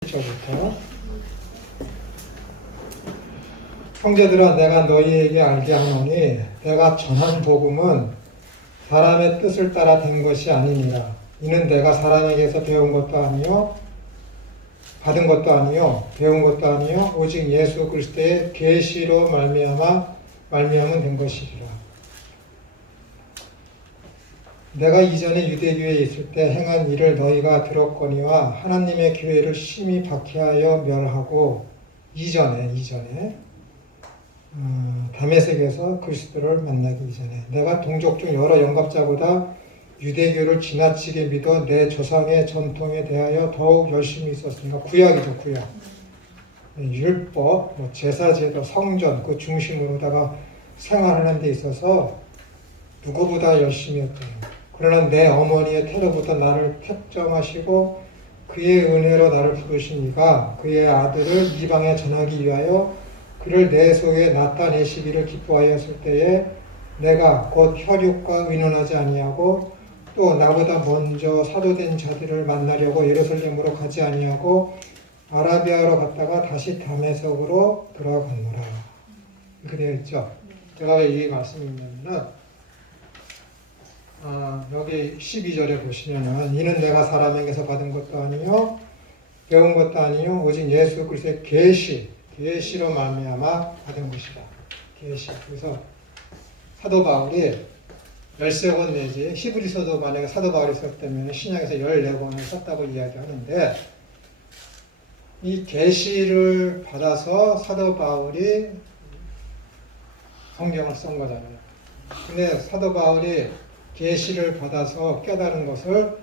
1절부터 형제들아 내가 너희에게 알게 하노니 내가 전한 복음은 사람의 뜻을 따라 된 것이 아니니라. 이는 내가 사람에게서 배운 것도 아니요 받은 것도 아니요 배운 것도 아니요 오직 예수 그리스도의 계시로 말미암은 된 것이리라. 내가 이전에 유대교에 있을 때 행한 일을 너희가 들었거니와 하나님의 교회를 심히 박해하여 멸하고 이전에 다메섹에서 그리스도를 만나기 이전에 내가 동족 중 여러 영갑자보다 유대교를 지나치게 믿어 내 조상의 전통에 대하여 더욱 열심히 있었으니까 구약이죠. 구약 율법, 제사제도, 성전 그 중심으로다가 생활하는 데 있어서 누구보다 열심히 했대요. 그러나 내 어머니의 태로부터 나를 택정하시고 그의 은혜로 나를 부르신 이가 그의 아들을 이방에 전하기 위하여 그를 내 속에 나타내시기를 기뻐하였을 때에 내가 곧 혈육과 의논하지 아니하고 또 나보다 먼저 사도된 자들을 만나려고 예루살렘으로 가지 아니하고 아라비아로 갔다가 다시 다메섹으로 돌아갔노라. 이렇게 되어 있죠. 제가 왜 이 말씀이 있냐면은 여기 12절에 보시면은 이는 내가 사람에게서 받은 것도 아니요 배운 것도 아니요 오직 예수 그리스도의 계시로 말미암아 받은 것이다. 계시. 그래서 사도 바울이 13권 내지 히브리서도 만약에 사도 바울이 썼다면 신약에서 14권을 썼다고 이야기하는데 이 계시를 받아서 사도 바울이 성경을 쓴 거잖아요. 근데 사도 바울이 계시를 받아서 깨달은 것을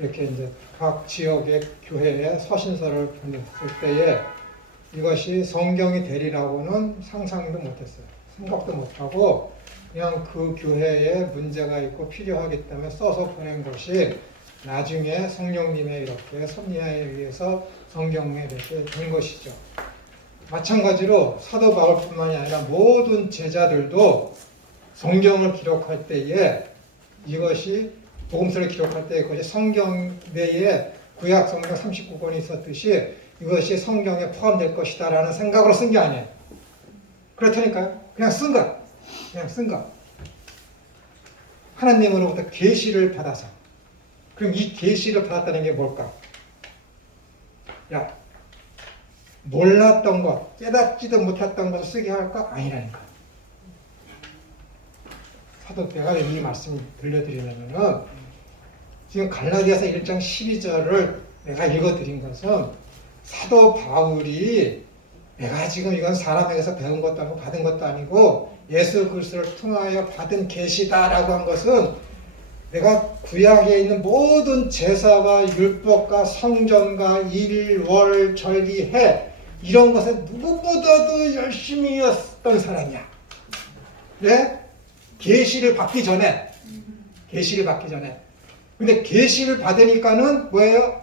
이렇게 이제 각 지역의 교회에 서신서를 보냈을 때에 이것이 성경이 되리라고는 상상도 못했어요. 생각도 못하고 그냥 그 교회에 문제가 있고 필요하기 때문에 써서 보낸 것이 나중에 성령님의 이렇게 섭리하에 의해서 성경에 이렇게 된 것이죠. 마찬가지로 사도 바울뿐만이 아니라 모든 제자들도 성경을 기록할 때에 이것이 복음서를 기록할 때 이것이 성경 내에 구약 성경 39권이 있었듯이 이것이 성경에 포함될 것이다 라는 생각으로 쓴 게 아니에요. 그렇다니까요. 그냥 쓴 거. 하나님으로부터 계시를 받아서. 그럼 이 계시를 받았다는 게 뭘까? 몰랐던 것, 깨닫지도 못했던 것을 쓰게 할까? 아니라니까. 사도 내가 이 말씀을 들려드리려면은 지금 갈라디아서 1장 12절을 내가 읽어드린 것은 사도 바울이 내가 지금 이건 사람에게서 배운 것도 아니고 받은 것도 아니고 예수 그리스도를 통하여 받은 계시다라고 한 것은 내가 구약에 있는 모든 제사와 율법과 성전과 일, 월, 절기, 해 이런 것에 누구보다도 열심히 했던 사람이야. 네? 계시를 받기 전에. 근데 계시를 받으니까는 뭐예요?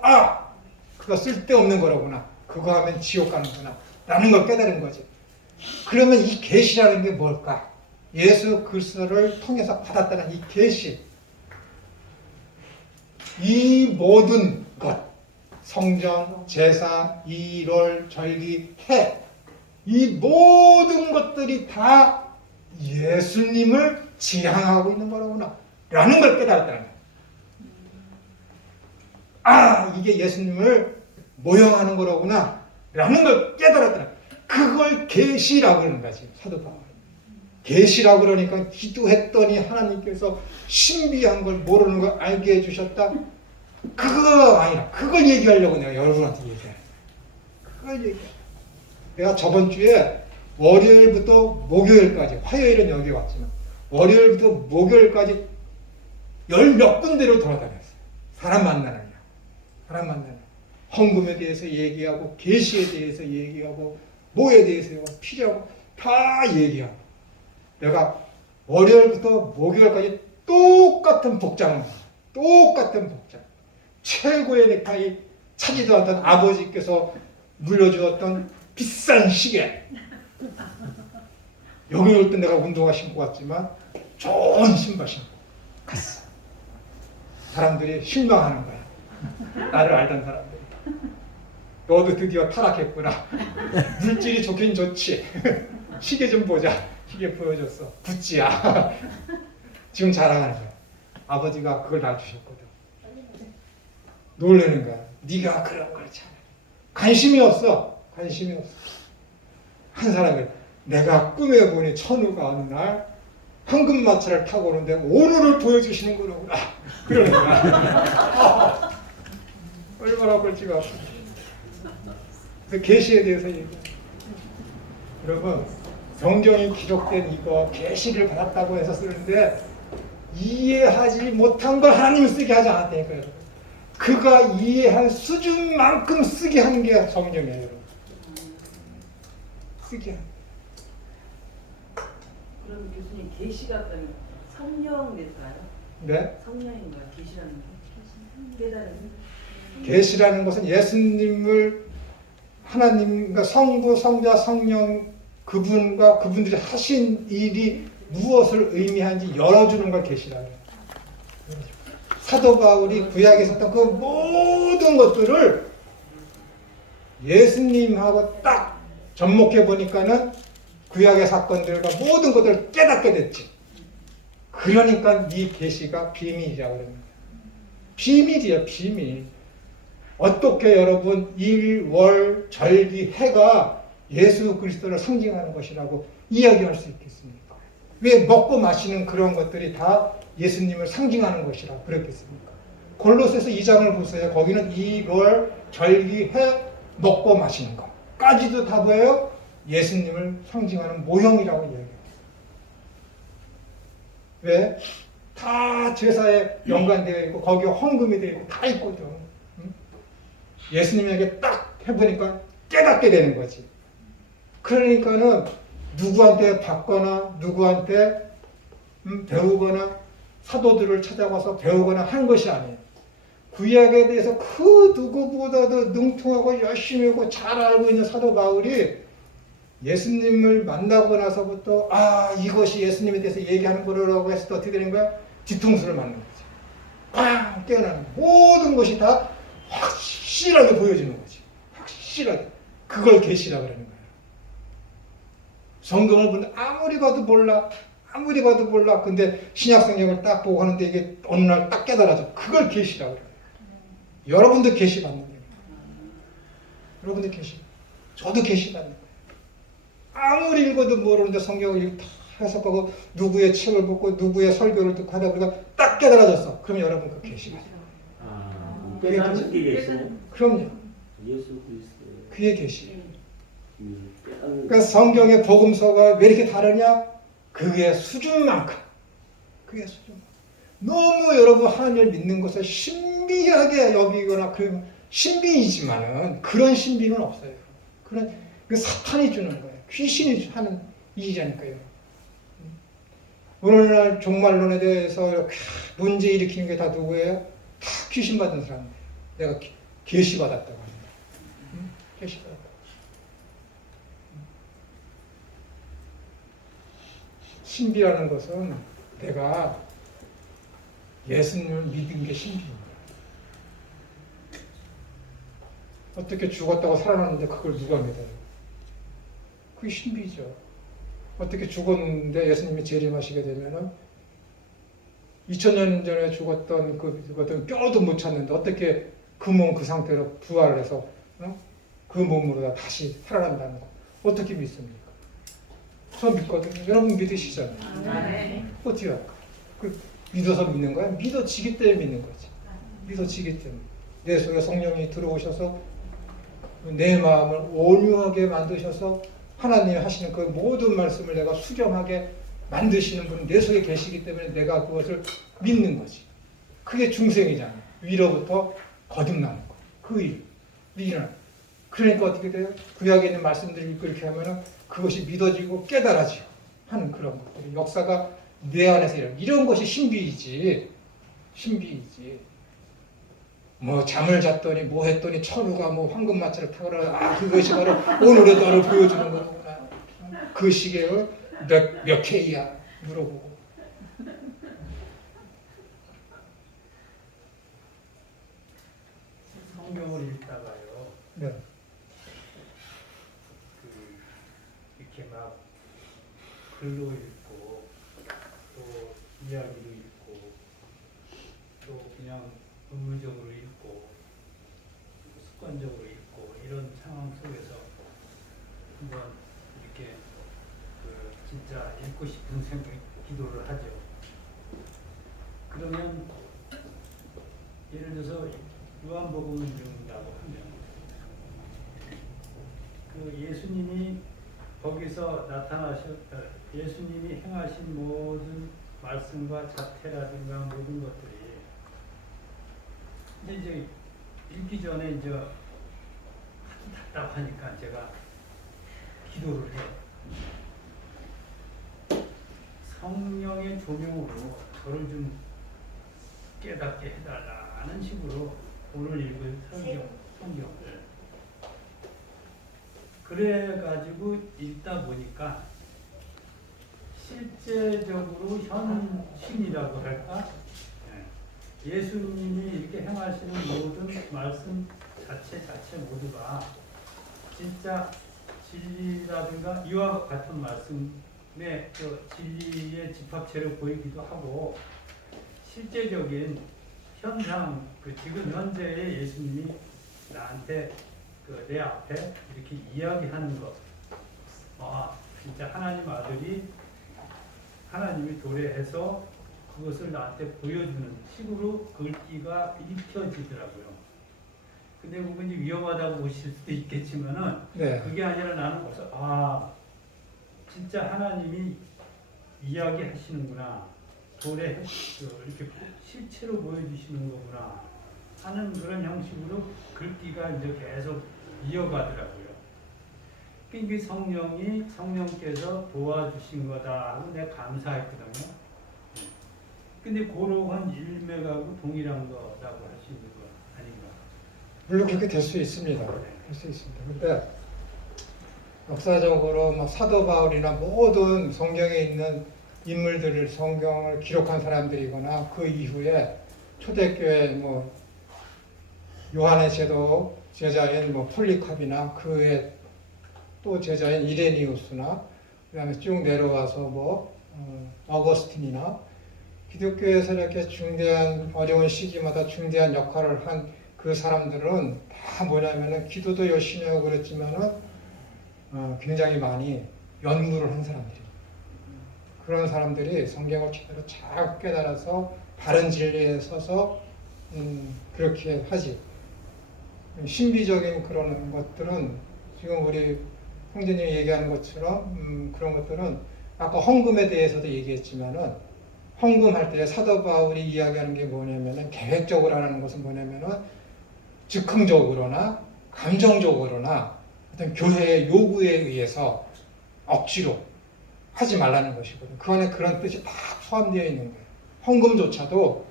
그거 쓸데없는 거라구나. 그거 하면 지옥 가는구나. 라는 걸 깨달은 거지. 그러면 이 계시라는 게 뭘까? 예수 그리스도를 통해서 받았다는 이 계시. 이 모든 것. 성전, 제사, 일월, 절기, 해. 이 모든 것들이 다 예수님을 지향하고 있는 거라구나 라는 걸 깨달았다는 거야. 이게 예수님을 모형하는 거라구나 라는 걸 깨달았다는 거야. 그걸 계시라고 그러는 거지. 사도 바울 계시라고 그러니까 기도했더니 하나님께서 신비한 걸 모르는 걸 알게 해주셨다. 그거 아니라 그걸 얘기하려고 내가 여러분한테 얘기해. 그걸 얘기해. 내가 저번 주에 월요일부터 목요일까지, 화요일은 여기 왔지만 월요일부터 목요일까지 10몇 군데로 돌아다녔어요. 사람 만나는 헌금에 대해서 얘기하고 계시에 대해서 얘기하고 뭐에 대해서 필요하고 다 얘기하고 내가 월요일부터 목요일까지 똑같은 복장 최고의 넥타이 차지도 않던 아버지께서 물려주었던 비싼 시계 여기 올 때 내가 운동화 신고 왔지만 좋은 신발 신고 갔어. 사람들이 실망하는 거야. 나를 알던 사람들이. 너도 드디어 타락했구나. 물질이 좋긴 좋지. 시계 좀 보자. 시계 보여줬어. 구찌야. 지금 자랑하는 거야. 아버지가 그걸 날 주셨거든. 놀라는 거야. 네가 그런 걸 참. 관심이 없어. 관심이 없어. 한 사람이 내가 꿈에 보니 천우가 어느 날 황금마차를 타고 오는데 오늘을 보여주시는 거구나. 그러는 거야. 얼마나 꼴찌가 아프다. 그 계시에 대해서 얘기해. 여러분, 성경에 기록된 이거 계시를 받았다고 해서 쓰는데 이해하지 못한 걸 하나님이 쓰게 하지 않았다니까요. 여러분. 그가 이해한 수준만큼 쓰게 하는 게 성경이에요. 여러분. 쓰게 하는. 그럼 교수님 계시가 그러면 성령에서요? 네? 성령인가요? 계시라는 게? 깨달은 계시라는 것은 예수님을 하나님, 그러니까 성부, 성자, 성령 그분과 그분들이 하신 일이 무엇을 의미하는지 열어주는 걸 계시라는 거예요. 사도 바울이 구약에 있었던 그 모든 것들을 예수님하고 딱 접목해 보니까는 구약의 사건들과 모든 것들을 깨닫게 됐지. 그러니까 이 계시가 비밀이라고 그럽니다. 비밀이야, 비밀. 어떻게 여러분 일, 월, 절기, 해가 예수 그리스도를 상징하는 것이라고 이야기할 수 있겠습니까? 왜 먹고 마시는 그런 것들이 다 예수님을 상징하는 것이라고 그랬겠습니까? 골로새서 2장을 보세요. 거기는 일, 월, 절기, 해, 먹고 마시는 것까지도 다 뭐예요? 예수님을 상징하는 모형이라고 이야기해요. 왜? 다 제사에 연관되어 있고 거기에 헌금이 되어 있고 다 있거든. 예수님에게 딱 해보니까 깨닫게 되는 거지. 그러니까는 누구한테 받거나 누구한테 배우거나 사도들을 찾아가서 배우거나 한 것이 아니에요. 구약에 대해서 그 누구보다도 능통하고 열심히 하고 잘 알고 있는 사도 바울이 예수님을 만나고 나서부터 이것이 예수님에 대해서 얘기하는 거라고 해서 어떻게 되는 거야? 뒤통수를 맞는 거지. 꽝 깨어나는 거야. 모든 것이 다 확실하게 보여지는 거지. 확실하게. 그걸 계시라고 그러는 거예요. 성경을 보는데 아무리 봐도 몰라. 아무리 봐도 몰라. 근데 신약 성경을 딱 보고 하는데 이게 어느 날 딱 깨달아져. 그걸 계시라고 그래요. 여러분도 계시 받는 거예요. 여러분도 계시. 저도 계시 받는 거예요. 아무리 읽어도 모르는데 성경을 다 해석하고 누구의 책을 보고 누구의 설교를 듣고 하다 보니까 딱 깨달아졌어. 그럼 여러분 그 계시 받아요. 깨닫는 게 계시네. 그럼요. 예수 그리스도. 그게 계시. 그러니까 성경의 복음서가 왜 이렇게 다르냐? 그게 수준만큼. 그게 수준만큼. 너무 여러분 하나님을 믿는 것을 신비하게 여기거나 그 신비이지만은 그런 신비는 없어요. 그런 그 사탄이 주는 거예요. 귀신이 하는 일이라니까요. 오늘날 종말론에 대해서 이렇게 문제 일으키는 게 다 누구예요? 다 귀신 받은 사람이에요. 내가 계시 받았다고 합니다. 계시 받았다. 신비라는 것은 내가 예수님을 믿은 게 신비입니다. 어떻게 죽었다고 살아났는데 그걸 누가 믿어요? 그게 신비죠. 어떻게 죽었는데 예수님이 재림하시게 되면은 2000년 전에 죽었던 그것은 뼈도 못 찾는데 어떻게 그 몸 그 상태로 부활을 해서 그 몸으로 다 다시 살아난다는 거 어떻게 믿습니까? 저 믿거든요. 여러분 믿으시잖아요. 어떻게 할까? 그 믿어서 믿는 거야? 믿어지기 때문에 믿는 거지. 믿어지기 때문에. 내 속에 성령이 들어오셔서 내 마음을 온유하게 만드셔서 하나님이 하시는 그 모든 말씀을 내가 수렴하게 만드시는 분은 내 속에 계시기 때문에 내가 그것을 믿는 거지. 그게 중생이잖아. 위로부터 거듭나는 거. 그 일. 일어나. 그러니까 어떻게 돼요? 구약에 있는 말씀들을 읽고 이렇게 하면은 그것이 믿어지고 깨달아지고 하는 그런 것들이 역사가 내 안에서 이런 것이 신비이지. 신비이지. 뭐 잠을 잤더니 뭐 했더니 천우가 뭐 황금마차를 타거나 그것이 바로 오늘의 너를 보여주는 거구나. 그 시계에 몇 K야 물어보고. 성경을 읽다가요. 네. 제가 글로 읽고 또 이야기로 읽고 또 그냥 의무적으로 읽고 습관적으로 읽고 이런 상황 속에서 한번 이렇게 진짜 읽고 싶은 생각 기도를 하죠. 그러면 예를 들어서 요한복음을 읽는다고 하면 그 예수님이 거기서 예수님이 행하신 모든 말씀과 자태라든가 모든 것들이 근데 이제 읽기 전에 이제 하도 답답하니까 제가 기도를 해요. 성령의 조명으로 저를 좀 깨닫게 해달라는 식으로 오늘 읽은 성경을 그래가지고 읽다 보니까 실제적으로 현신이라고 할까? 예수님이 이렇게 행하시는 모든 말씀 자체 모두가 진짜 진리라든가 이와 같은 말씀의 그 진리의 집합체로 보이기도 하고 실제적인 현상, 지금 현재의 예수님이 나한테 내 앞에 이렇게 이야기하는 것, 진짜 하나님 아들이 하나님이 도래해서 그것을 나한테 보여주는 식으로 글귀가 읽혀지더라고요. 근데 그건 이제 위험하다고 보실 수도 있겠지만은 네. 그게 아니라 나는 벌써 진짜 하나님이 이야기하시는구나. 이렇게 실체로 보여주시는 거구나 하는 그런 형식으로 글귀가 이제 계속 이어가더라고요. 그러니까 성령께서 도와주신 거다 하고 내가 감사했거든요. 근데 그러한 일맥하고 동일한 거라고 할 수 있는 거 아닌가? 물론 그렇게 될 수 있습니다. 될 수 있습니다. 근데 역사적으로 사도 바울이나 모든 성경에 있는 인물들을 성경을 기록한 사람들이거나 그 이후에 초대교회 요한의 제자인 폴리캅이나 그의 또 제자인 이레니우스나 그다음에 쭉 내려와서 어거스틴이나 기독교에서 이렇게 중대한 어려운 시기마다 중대한 역할을 한 그 사람들은 다 뭐냐면은 기도도 열심히 하고 그랬지만은 굉장히 많이 연구를 한 사람들이에요. 그런 사람들이 성경을 제대로 잘 깨달아서 바른 진리에 서서 그렇게 하지. 신비적인 그런 것들은 지금 우리 형제님이 얘기하는 것처럼 그런 것들은 아까 헌금에 대해서도 얘기했지만은 헌금할 때 사도 바울이 이야기하는 게 뭐냐면은 계획적으로 하는 것은 뭐냐면은 즉흥적으로나 감정적으로나 어떤 교회의 요구에 의해서 억지로 하지 말라는 것이거든요. 그 안에 그런 뜻이 다 포함되어 있는 거예요. 헌금조차도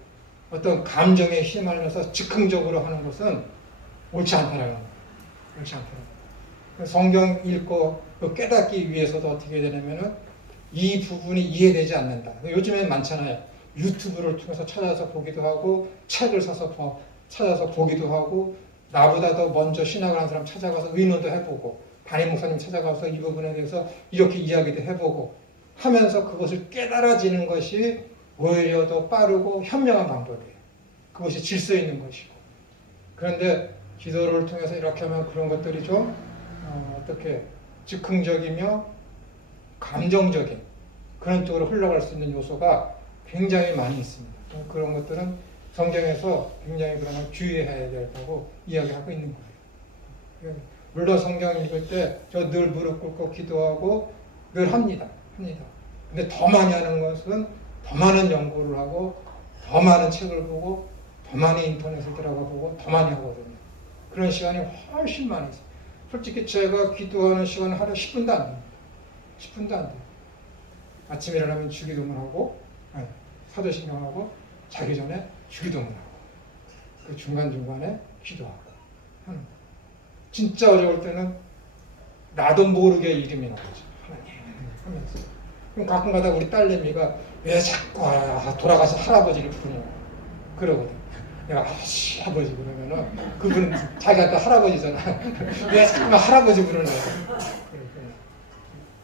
어떤 감정에 휘말려서 즉흥적으로 하는 것은 옳지 않다라는 거예요. 옳지 않다라는 거예요. 성경 읽고 깨닫기 위해서도 어떻게 되냐면은 이 부분이 이해되지 않는다. 요즘엔 많잖아요. 유튜브를 통해서 찾아서 보기도 하고 책을 사서 찾아서 보기도 하고 나보다 더 먼저 신학을 한 사람 찾아가서 의논도 해보고 담임 목사님 찾아가서 이 부분에 대해서 이렇게 이야기도 해보고 하면서 그것을 깨달아지는 것이 오히려 더 빠르고 현명한 방법이에요. 그것이 질서 있는 것이고. 그런데 기도를 통해서 이렇게 하면 그런 것들이 좀 어떻게 즉흥적이며 감정적인 그런 쪽으로 흘러갈 수 있는 요소가 굉장히 많이 있습니다. 그런 것들은 성경에서 굉장히 그러면 주의해야 된다고 이야기하고 있는 거예요. 물론 성경 읽을 때 저 늘 무릎 꿇고 기도하고 늘 합니다. 근데 더 많이 하는 것은 더 많은 연구를 하고 더 많은 책을 보고 더 많이 인터넷에 들어가 보고 더 많이 하거든요. 그런 시간이 훨씬 많이 있어요. 솔직히 제가 기도하는 시간은 하루에 10분도 안 돼요. 10분도 안 돼요. 아침에 일어나면 주기도문 하고 사도신경하고 자기 전에 주기도문 하고 그 중간중간에 기도하고 하는 거예요. 진짜 어려울 때는 나도 모르게 이름이 나오죠. 하나님 하면서. 그럼 가끔 가다 우리 딸내미가 왜 자꾸 돌아가서 할아버지를 부르냐고 그러거든. 내가 아버지 그러면은 그분은 자기가 또 할아버지잖아. 왜 자꾸만 할아버지 부르냐고.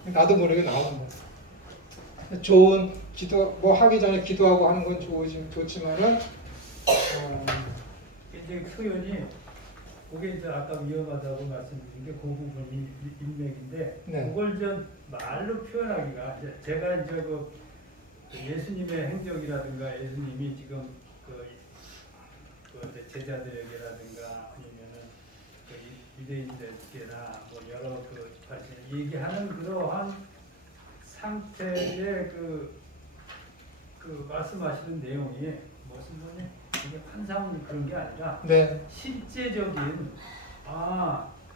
나도 모르게 나오는 거예요. 좋은 기도 뭐 하기 전에 기도하고 하는 건 좋지만은 이제 표현이 그게 이제 아까 위험하다고 말씀드린 게 그 부분이 인맥인데 네. 그걸 좀 말로 표현하기가 제가 이제 그 예수님의 행적이라든가 예수님이 지금 그 이제 제자들에게라든가 아니면은 그 유대인들께나 뭐 여러 그 얘기하는 그러한 상태의 그 말씀하시는 내용이 무슨 뭐냐 이게 환상 그런 게 아니라 네, 실제적인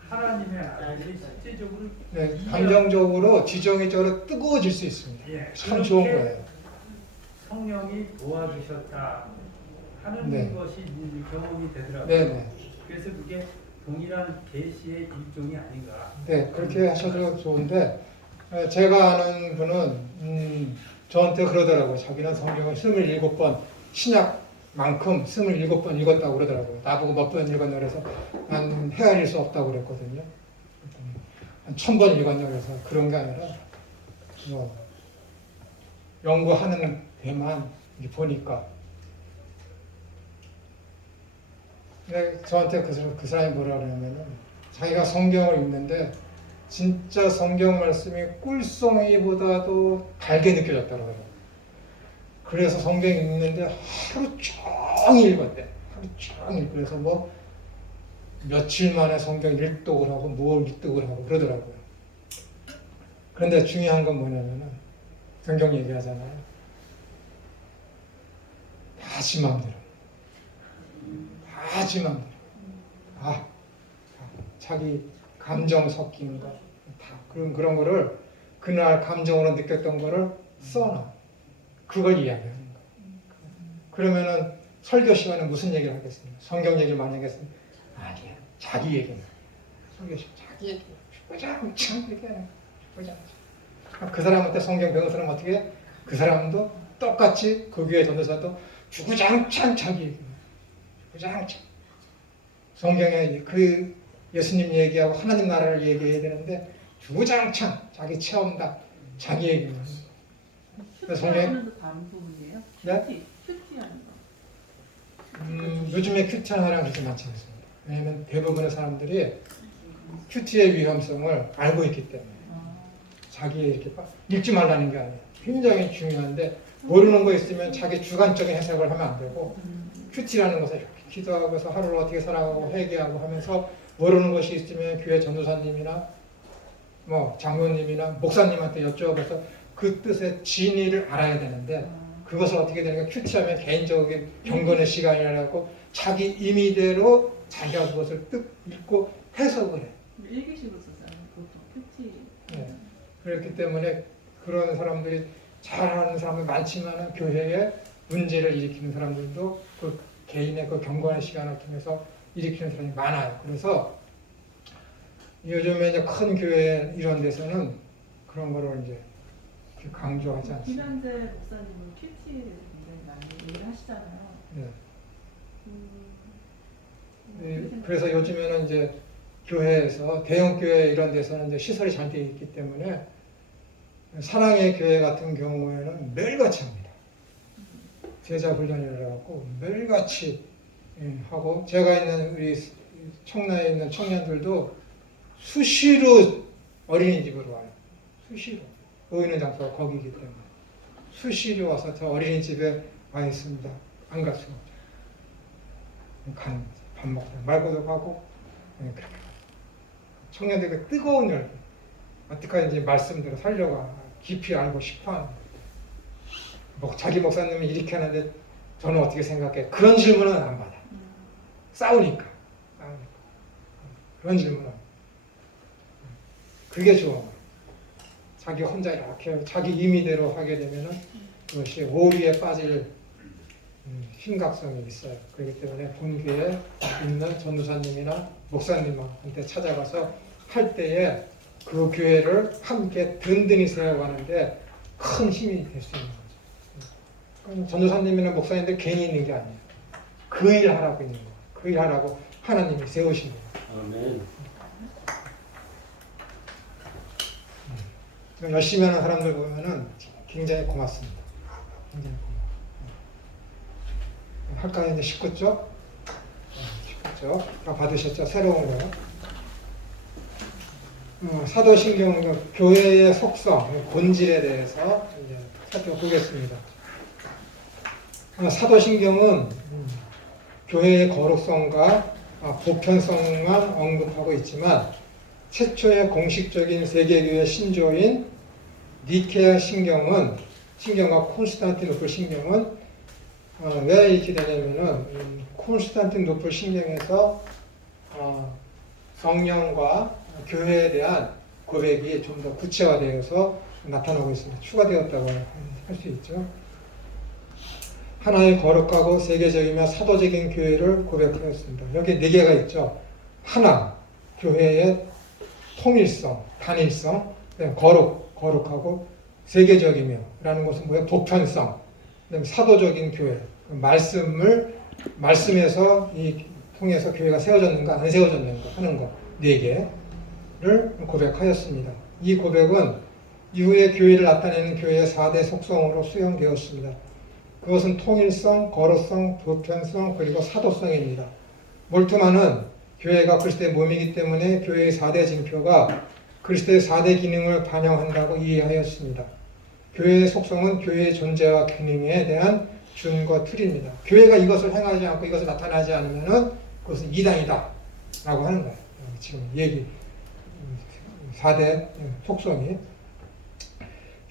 하나님의 아들이 실제적으로 네, 감정적으로 지정의적으로 뜨거워질 수 있습니다. 예, 참 좋은 그렇게 거예요. 성령이 도와주셨다 하는 네. 것이 이제 경험이 되더라고요. 네, 네, 그래서 그게 동일한 계시의 일종이 아닌가. 네, 그렇게 하셔도 좋은데 제가 아는 분은 저한테 그러더라고요. 자기는 성경을 27번 신약만큼 27번 읽었다고 그러더라고요. 나보고 몇 번 읽었나 그래서 난 헤아릴 수 없다고 그랬거든요. 한 1000번 읽었나 그래서 그런 게 아니라 뭐 연구하는 데만 이렇게 보니까 저한테 그 사람이 뭐라 그러냐면은 자기가 성경을 읽는데 진짜 성경 말씀이 꿀송이보다도 달게 느껴졌다고 그러더라고요. 그래서 성경 읽는데 하루 종일 읽었대. 하루 종일. 그래서 뭐 며칠 만에 성경 일독을 하고 뭘 일독을 하고 그러더라고요. 그런데 중요한 건 뭐냐면은 성경 얘기하잖아요. 다 지 마음대로. 다 지 마음대로. 자기 감정 섞인 거. 다 그런 거를 그날 감정으로 느꼈던 거를 써놔. 그걸 이야기하는 거예요. 그러면은 설교 시간에 무슨 얘기를 하겠습니까? 성경 얘기를 많이 하겠습니까? 아니야. 자기 얘기는. 설교 시간 자기 얘기. 주구장창 얘기해요. 주구장창. 그 사람한테 성경 배운 사람 어떻게 해? 그 사람도 똑같이 그 교회 전도사도 주구장창 자기 얘기해요. 주구장창. 성경에 그 예수님 얘기하고 하나님 나라를 얘기해야 되는데 주구장창 자기 체험담 자기 얘기만 해요. 큐티하는 거 다른 부분이에요? 네? 큐티하는 거. 요즘에 큐티하는 그렇게 많지 않습니다. 왜냐하면 대부분의 사람들이 큐티의 위험성을 알고 있기 때문에 자기 이렇게 읽지 말라는 게 아니에요. 굉장히 중요한데 모르는 거 있으면 자기 주관적인 해석을 하면 안 되고 큐티라는 것을 이렇게 기도하고서 하루를 어떻게 살아가고 회개하고 하면서 모르는 것이 있으면 교회 전도사님이나 뭐 장로님이나 목사님한테 여쭤봐서 그 뜻의 진의를 알아야 되는데 그것을 어떻게 되는가 큐티하면 개인적인 경건의 시간이라고 자기 임의대로 자기가 그것을 읽고 해석을 해. 일기식으로 쓰잖아요. 보통 큐티. 네. 그렇기 때문에 그런 사람들이 잘하는 사람이 많지만 교회에 문제를 일으키는 사람들도 그 개인의 그 경건의 시간을 통해서 일으키는 사람이 많아요. 그래서 요즘에 이제 큰 교회 이런 데서는 그런 거를 이제 강조하지 않습니다. 김현재 목사님은 큐티에 대해서 굉장히 많이 얘기를 하시잖아요. 네. 어떻게 생각하세요? 그래서 요즘에는 이제 교회에서 대형 교회 이런 데서는 이제 시설이 잘 되어 있기 때문에 사랑의 교회 같은 경우에는 매일같이 합니다. 제자 훈련이라 갖고 매일같이 하고 제가 있는 우리 청라에 있는 청년들도 수시로 어린이집으로 와요. 수시로. 모이는 장소가 거기이기 때문에 수시로 와서 저 어린이집에 와 있습니다. 안 갈 수가 없죠. 가는 거죠. 밥 먹고 말고도 가고 그렇게 가요. 청년들에게 뜨거운 열기 어떻게든지 말씀대로 살려가 깊이 알고 싶어하는 자기 목사님이 이렇게 하는데 저는 어떻게 생각해? 그런 질문은 안 받아. 싸우니까. 그런 질문은 그게 좋아. 자기 혼자 이렇게 자기 임의대로 하게 되면은 그것이 오류에 빠질 심각성이 있어요. 그렇기 때문에 본교에 있는 전도사님이나 목사님한테 찾아가서 할 때에 그 교회를 함께 든든히 세워가는데 큰 힘이 될 수 있는 거죠. 전도사님이나 목사님들 괜히 있는 게 아니에요. 그 일 하라고 있는 거예요. 그 일 하라고 하나님이 세우신 거예요. 아멘. 열심히 하는 사람들 보면은 굉장히 고맙습니다. 굉장히 고마워요. 할까요? 이제 19조? 19조. 다 받으셨죠? 새로운 거요. 사도신경 교회의 속성, 본질에 대해서 이제 살펴보겠습니다. 사도신경은 교회의 거룩성과 보편성만 언급하고 있지만 최초의 공식적인 세계교회 신조인 니케아 신경과 콘스탄티노플 신경은 왜 이렇게 되냐면은 콘스탄티노플 신경에서 성령과 교회에 대한 고백이 좀 더 구체화되어서 나타나고 있습니다. 추가되었다고 할 수 있죠. 하나의 거룩하고 세계적이며 사도적인 교회를 고백하였습니다. 여기 네 개가 있죠. 하나, 교회의 통일성, 단일성, 거룩하고 세계적이며 라는 것은 뭐예요? 보편성, 사도적인 교회, 말씀에서 통해서 교회가 세워졌는가 안 세워졌는가 하는 것, 네 개를 고백하였습니다. 이 고백은 이후에 교회를 나타내는 교회의 4대 속성으로 수용되었습니다. 그것은 통일성, 거룩성, 보편성, 그리고 사도성입니다. 몰트만은 교회가 그리스도의 몸이기 때문에 교회의 4대 징표가 그리스도의 4대 기능을 반영한다고 이해하였습니다. 교회의 속성은 교회의 존재와 기능에 대한 준거 틀입니다. 교회가 이것을 행하지 않고 이것을 나타나지 않으면 그것은 이단이다 라고 하는 거예요. 지금 얘기 4대 속성이.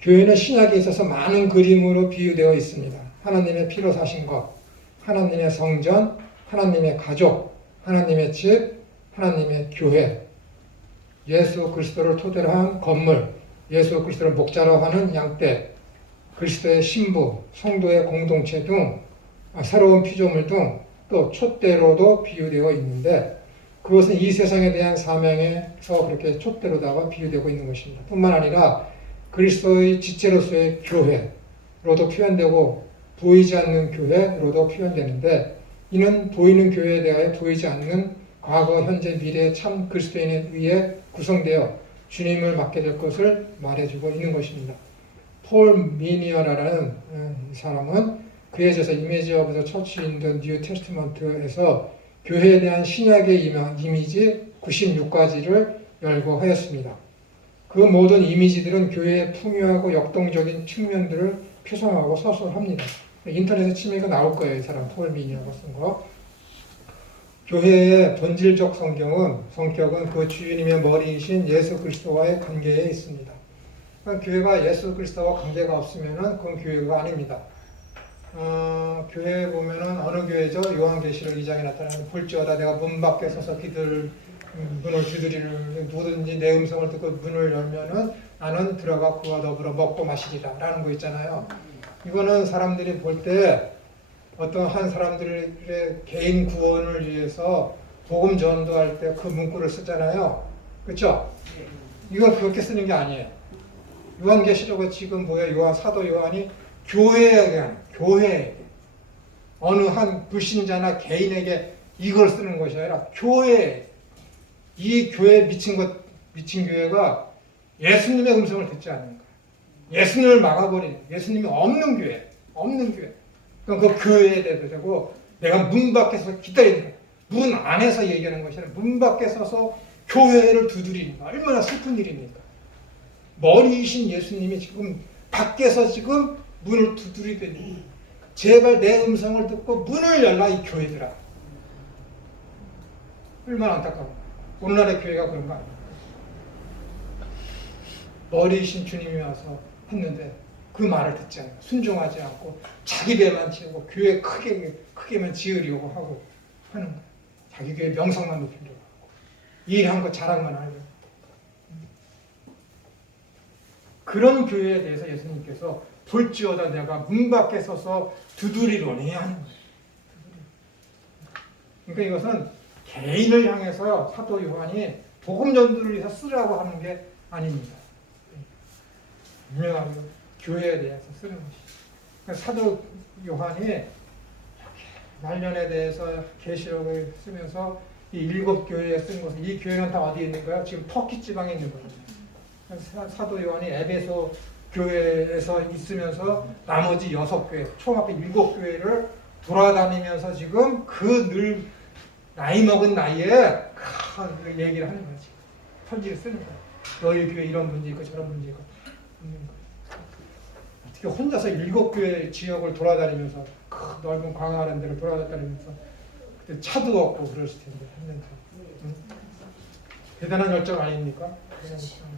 교회는 신약에 있어서 많은 그림으로 비유되어 있습니다. 하나님의 피로 사신 것, 하나님의 성전, 하나님의 가족, 하나님의 집, 하나님의 교회, 예수 그리스도를 토대로 한 건물, 예수 그리스도를 목자로 하는 양떼, 그리스도의 신부, 성도의 공동체 등 새로운 피조물 등 또 촛대로도 비유되어 있는데 그것은 이 세상에 대한 사명에서 그렇게 촛대로다가 비유되고 있는 것입니다. 뿐만 아니라 그리스도의 지체로서의 교회로도 표현되고 보이지 않는 교회로도 표현되는데 이는 보이는 교회에 대하여 보이지 않는 과거, 현재, 미래의 참 그리스도인에 의해 구성되어 주님을 맡게 될 것을 말해주고 있는 것입니다. 폴 미니어라는 사람은 그에 대해서 이미지 오브 더 처치 인 더 뉴 테스트먼트에서 교회에 대한 신약의 이미지 96가지를 열거하였습니다. 그 모든 이미지들은 교회의 풍요하고 역동적인 측면들을 표상하고 서술합니다. 인터넷에 치면 나올 거예요. 이 사람 폴 미니어가 쓴 거. 교회의 본질적 성격은 그 주인님의 머리이신 예수 그리스도와의 관계에 있습니다. 그러니까 교회가 예수 그리스도와 관계가 없으면 그건 교회가 아닙니다. 교회에 보면은 어느 교회죠? 요한계시록 2장에 나타나는 볼지어다 내가 문 밖에 서서 문을 두드리는 누구든지 내 음성을 듣고 문을 열면은 나는 들어가 그와 더불어 먹고 마시리라 라는 거 있잖아요. 이거는 사람들이 볼 때 어떤 한 사람들의 개인 구원을 위해서 복음 전도할 때 그 문구를 쓰잖아요. 그렇죠? 이건 그렇게 쓰는 게 아니에요. 요한계시록은 지금 뭐예요? 사도 요한이 교회에게 어느 한 불신자나 개인에게 이걸 쓰는 것이 아니라 교회에 이 교회에 미친 교회가 예수님의 음성을 듣지 않는 거예요. 예수님을 막아버리는 예수님이 없는 교회. 그럼 그 교회에 대해서 내가 문 밖에서 기다리는 거예요. 문 안에서 얘기하는 것이 아니라 문 밖에 서서 교회를 두드리는 거 얼마나 슬픈 일입니까? 머리이신 예수님이 지금 밖에서 지금 문을 두드리더니 제발 내 음성을 듣고 문을 열라 이 교회들아. 얼마나 안타까워. 오늘날의 교회가 그런 거 아니에요. 머리이신 주님이 와서 했는데 그 말을 듣지 않고 순종하지 않고 자기 배만 채우고 교회 크게만 지으려고 하고 하는 거예요. 자기 교회 명성만 높이려고 하고 일한 거 자랑만 하려고. 그런 교회에 대해서 예수님께서 볼지어다 내가 문 밖에 서서 두드리려니 하는 거예요. 그러니까 이것은 개인을 향해서 사도 요한이 복음 전도를 위해서 쓰라고 하는 게 아닙니다. 유명한 교회에 대해서 쓰는 것이죠. 그러니까 사도 요한이 말년에 대해서 계시록을 쓰면서 이 7 교회에 쓴 것은 이 교회는 다 어디에 있는 거야? 지금 터키 지방에 있는 거예요. 사도 요한이 에베소 교회에서 있으면서 나머지 6교회, 총 합해 7교회를 돌아다니면서 지금 그 늘 나이 먹은 나이에 그 얘기를 하는 거지. 편지를 쓰는 거야. 너희 교회 이런 문제 있고 저런 문제 있고 있는 거야. 어떻게 혼자서 7교회 지역을 돌아다니면서 그 넓은 광활한 데를 돌아다니면서 그때 차도 없고 그랬을 텐데 했는데 응? 대단한 열정 아닙니까? 대단한 열정 아닙니까?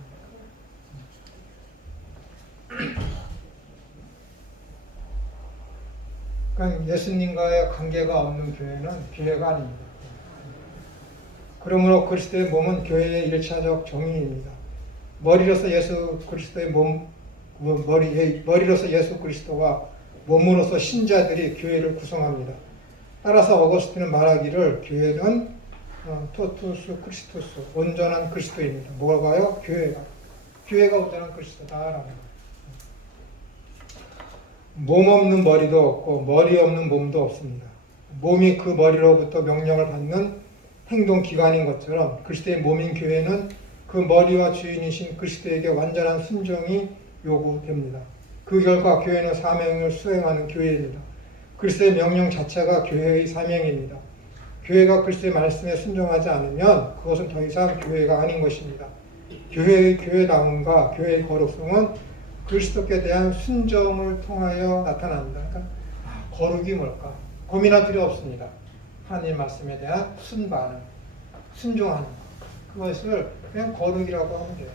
그러니까 예수님과의 관계가 없는 교회는 교회가 아닙니다. 그러므로 그리스도의 몸은 교회의 1차적 정의입니다. 머리로서 예수 그리스도의 머리로서 예수 그리스도와 몸으로서 신자들이 교회를 구성합니다. 따라서 어거스틴은 말하기를 교회는 토투스 크리스토스, 온전한 그리스도입니다. 뭐가요? 교회가 온전한 그리스도다라는 거예요. 몸 없는 머리도 없고 머리 없는 몸도 없습니다. 몸이 그 머리로부터 명령을 받는 행동기관인 것처럼 그리스도의 몸인 교회는 그 머리와 주인이신 그리스도에게 완전한 순종이 요구됩니다. 그 결과 교회는 사명을 수행하는 교회입니다. 그리스도의 명령 자체가 교회의 사명입니다. 교회가 그리스도의 말씀에 순종하지 않으면 그것은 더 이상 교회가 아닌 것입니다. 교회의 교회다움과 교회의 거룩성은 그리스도께 대한 순종을 통하여 나타납니다. 그러니까 거룩이 뭘까? 고민할 필요 없습니다. 하나님 말씀에 대한 순반응, 순종하는 것. 그것을 그냥 거룩이라고 하면 돼요.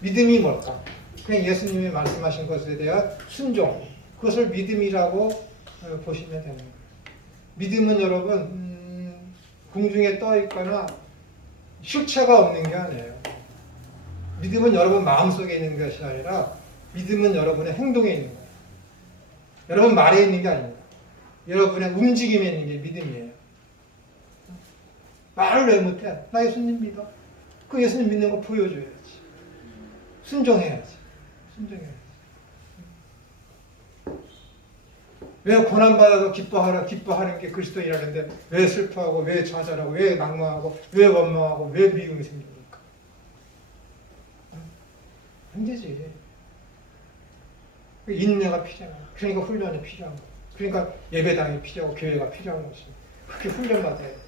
믿음이 뭘까? 그냥 예수님이 말씀하신 것에 대한 순종. 그것을 믿음이라고 보시면 되는 거예요. 믿음은 여러분 공중에 떠 있거나 실체가 없는 게 아니에요. 믿음은 여러분 마음속에 있는 것이 아니라 믿음은 여러분의 행동에 있는 거예요. 여러분 말에 있는 게 아닙니다. 여러분의 움직임에 있는 게 믿음이에요. 말을 왜 못해? 나 예수님 믿어. 그 예수님 믿는 거 보여줘야지. 순종해야지. 순종해야지. 왜 고난받아도 기뻐하는 게 그리스도인이라는데 왜 슬퍼하고 왜 좌절하고 왜 낙망하고 왜 원망하고 왜 미움이 생깁니까? 안 되지. 인내가 필요하고 그러니까 훈련이 필요한 거예요. 그러니까 예배당이 필요하고 교회가 필요한 것입니다. 그렇게 훈련받아야 돼요.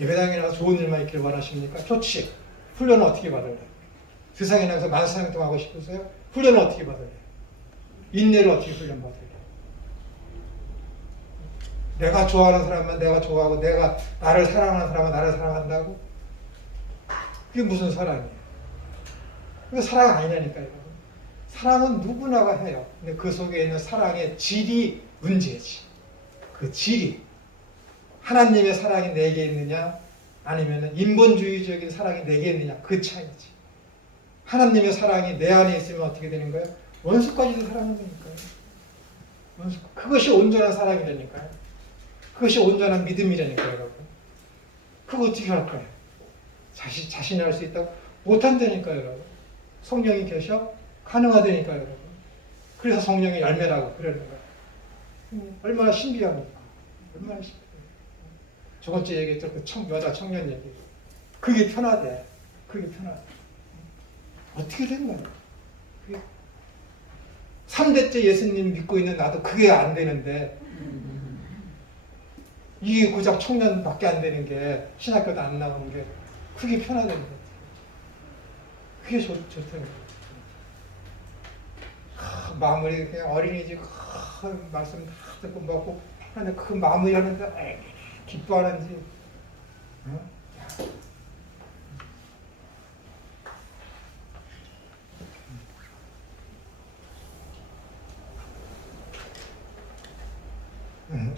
예배당에 나가서 좋은 일만 있기를 원하십니까? 좋지. 훈련은 어떻게 받을래요? 세상에 나가서 만사형통하고 싶으세요? 훈련은 어떻게 받을래요? 인내를 어떻게 훈련받을래요? 내가 좋아하는 사람만 내가 좋아하고 내가 나를 사랑하는 사람은 나를 사랑한다고? 그게 무슨 사랑이에요? 그게 사랑 아니라니까요. 사랑은 누구나가 해요. 근데 그 속에 있는 사랑의 질이 문제지. 그 질이. 하나님의 사랑이 내게 있느냐 아니면 인본주의적인 사랑이 내게 있느냐 그 차이지. 하나님의 사랑이 내 안에 있으면 어떻게 되는 거예요? 원수까지도 사랑한다니까요. 원수. 그것이 온전한 사랑이라니까요. 그것이 온전한 믿음이라니까요, 여러분. 그거 어떻게 할 거예요? 자신이 할 수 있다고? 못한다니까요, 여러분. 성령이 계셔? 가능하다니까요, 여러분. 그래서 성령의 열매라고 그러는 거예요. 얼마나 신비합니까? 얼마나 신비해요. 저번주에 얘기했던 그 여자 청년 얘기. 그게 편하대. 그게 편하대. 어떻게 된 거야? 그게 3대째 예수님 믿고 있는 나도 그게 안 되는데 이게 고작 청년밖에 안 되는 게 신학교도 안 나오는 게 그게 편하다는 거지. 그게 좋다는 거지. 마무리 그냥 어린이집 말씀 다 듣고 먹고 하는데 그 마무리하는데 기뻐하는지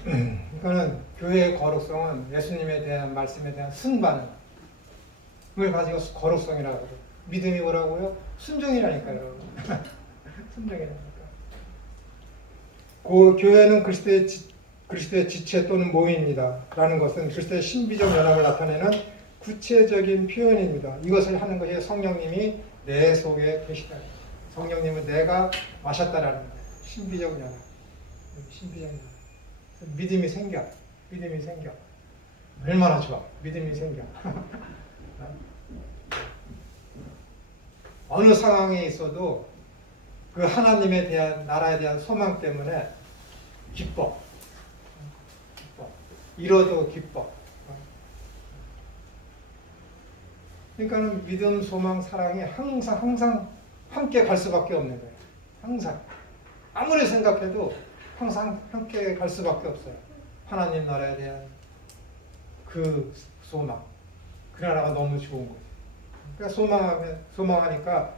그러니까는 교회의 거룩성은 예수님에 대한 말씀에 대한 순반응을 가지고 거룩성이라고 그래요. 믿음이 뭐라고요? 순종이라니까요. 순종이라니까. 그 교회는 그리스도의 지체 또는 몸입니다. 라는 것은 그리스도의 신비적 연합을 나타내는 구체적인 표현입니다. 이것을 하는 것이 성령님이 내 속에 계시다. 성령님은 내가 마셨다라는 거예요. 신비적 연합. 신비적 연합. 믿음이 생겨. 믿음이 생겨. 얼마나 좋아. 믿음이 생겨. 어느 상황에 있어도 그 하나님에 대한 나라에 대한 소망 때문에 기뻐. 이뤄도 기뻐. 그러니까는 믿음, 소망, 사랑이 항상 함께 갈 수밖에 없는 거예요. 항상. 아무리 생각해도 항상 함께 갈 수밖에 없어요. 하나님 나라에 대한 그 소망. 그 나라가 너무 좋은 거죠. 그러니까 소망하니까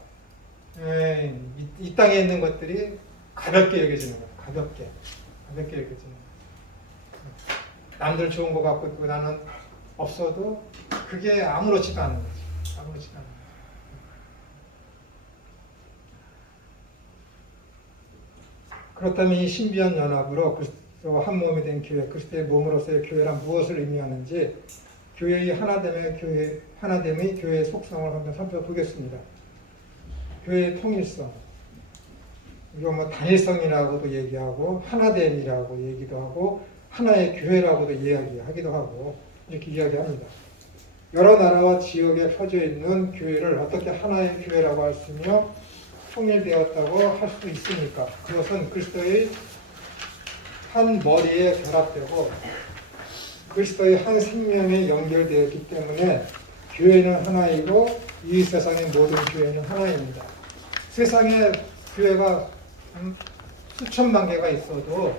이 땅에 있는 것들이 가볍게 여겨지는 거예요. 가볍게 여겨지는 거예요. 남들 좋은 거 갖고 있고 나는 없어도 그게 아무렇지도 않은 거죠. 아무렇지도 않은 거죠. 그렇다면 이 신비한 연합으로 그리스도와 한 몸이 된 교회, 그리스도의 몸으로서의 교회란 무엇을 의미하는지 교회의 하나됨의 교회의 속성을 한번 살펴보겠습니다. 교회의 통일성, 이거 뭐 단일성이라고도 얘기하고 하나됨이라고 얘기도 하고 하나의 교회라고도 이야기하기도 하고 이렇게 이야기합니다. 여러 나라와 지역에 펴져 있는 교회를 어떻게 하나의 교회라고 할 수 있며 통일되었다고 할 수 있습니까? 그것은 그리스도의 한 머리에 결합되고 그리스도의 한 생명에 연결되었기 때문에 교회는 하나이고 이 세상의 모든 교회는 하나입니다. 세상에 교회가 수천만 개가 있어도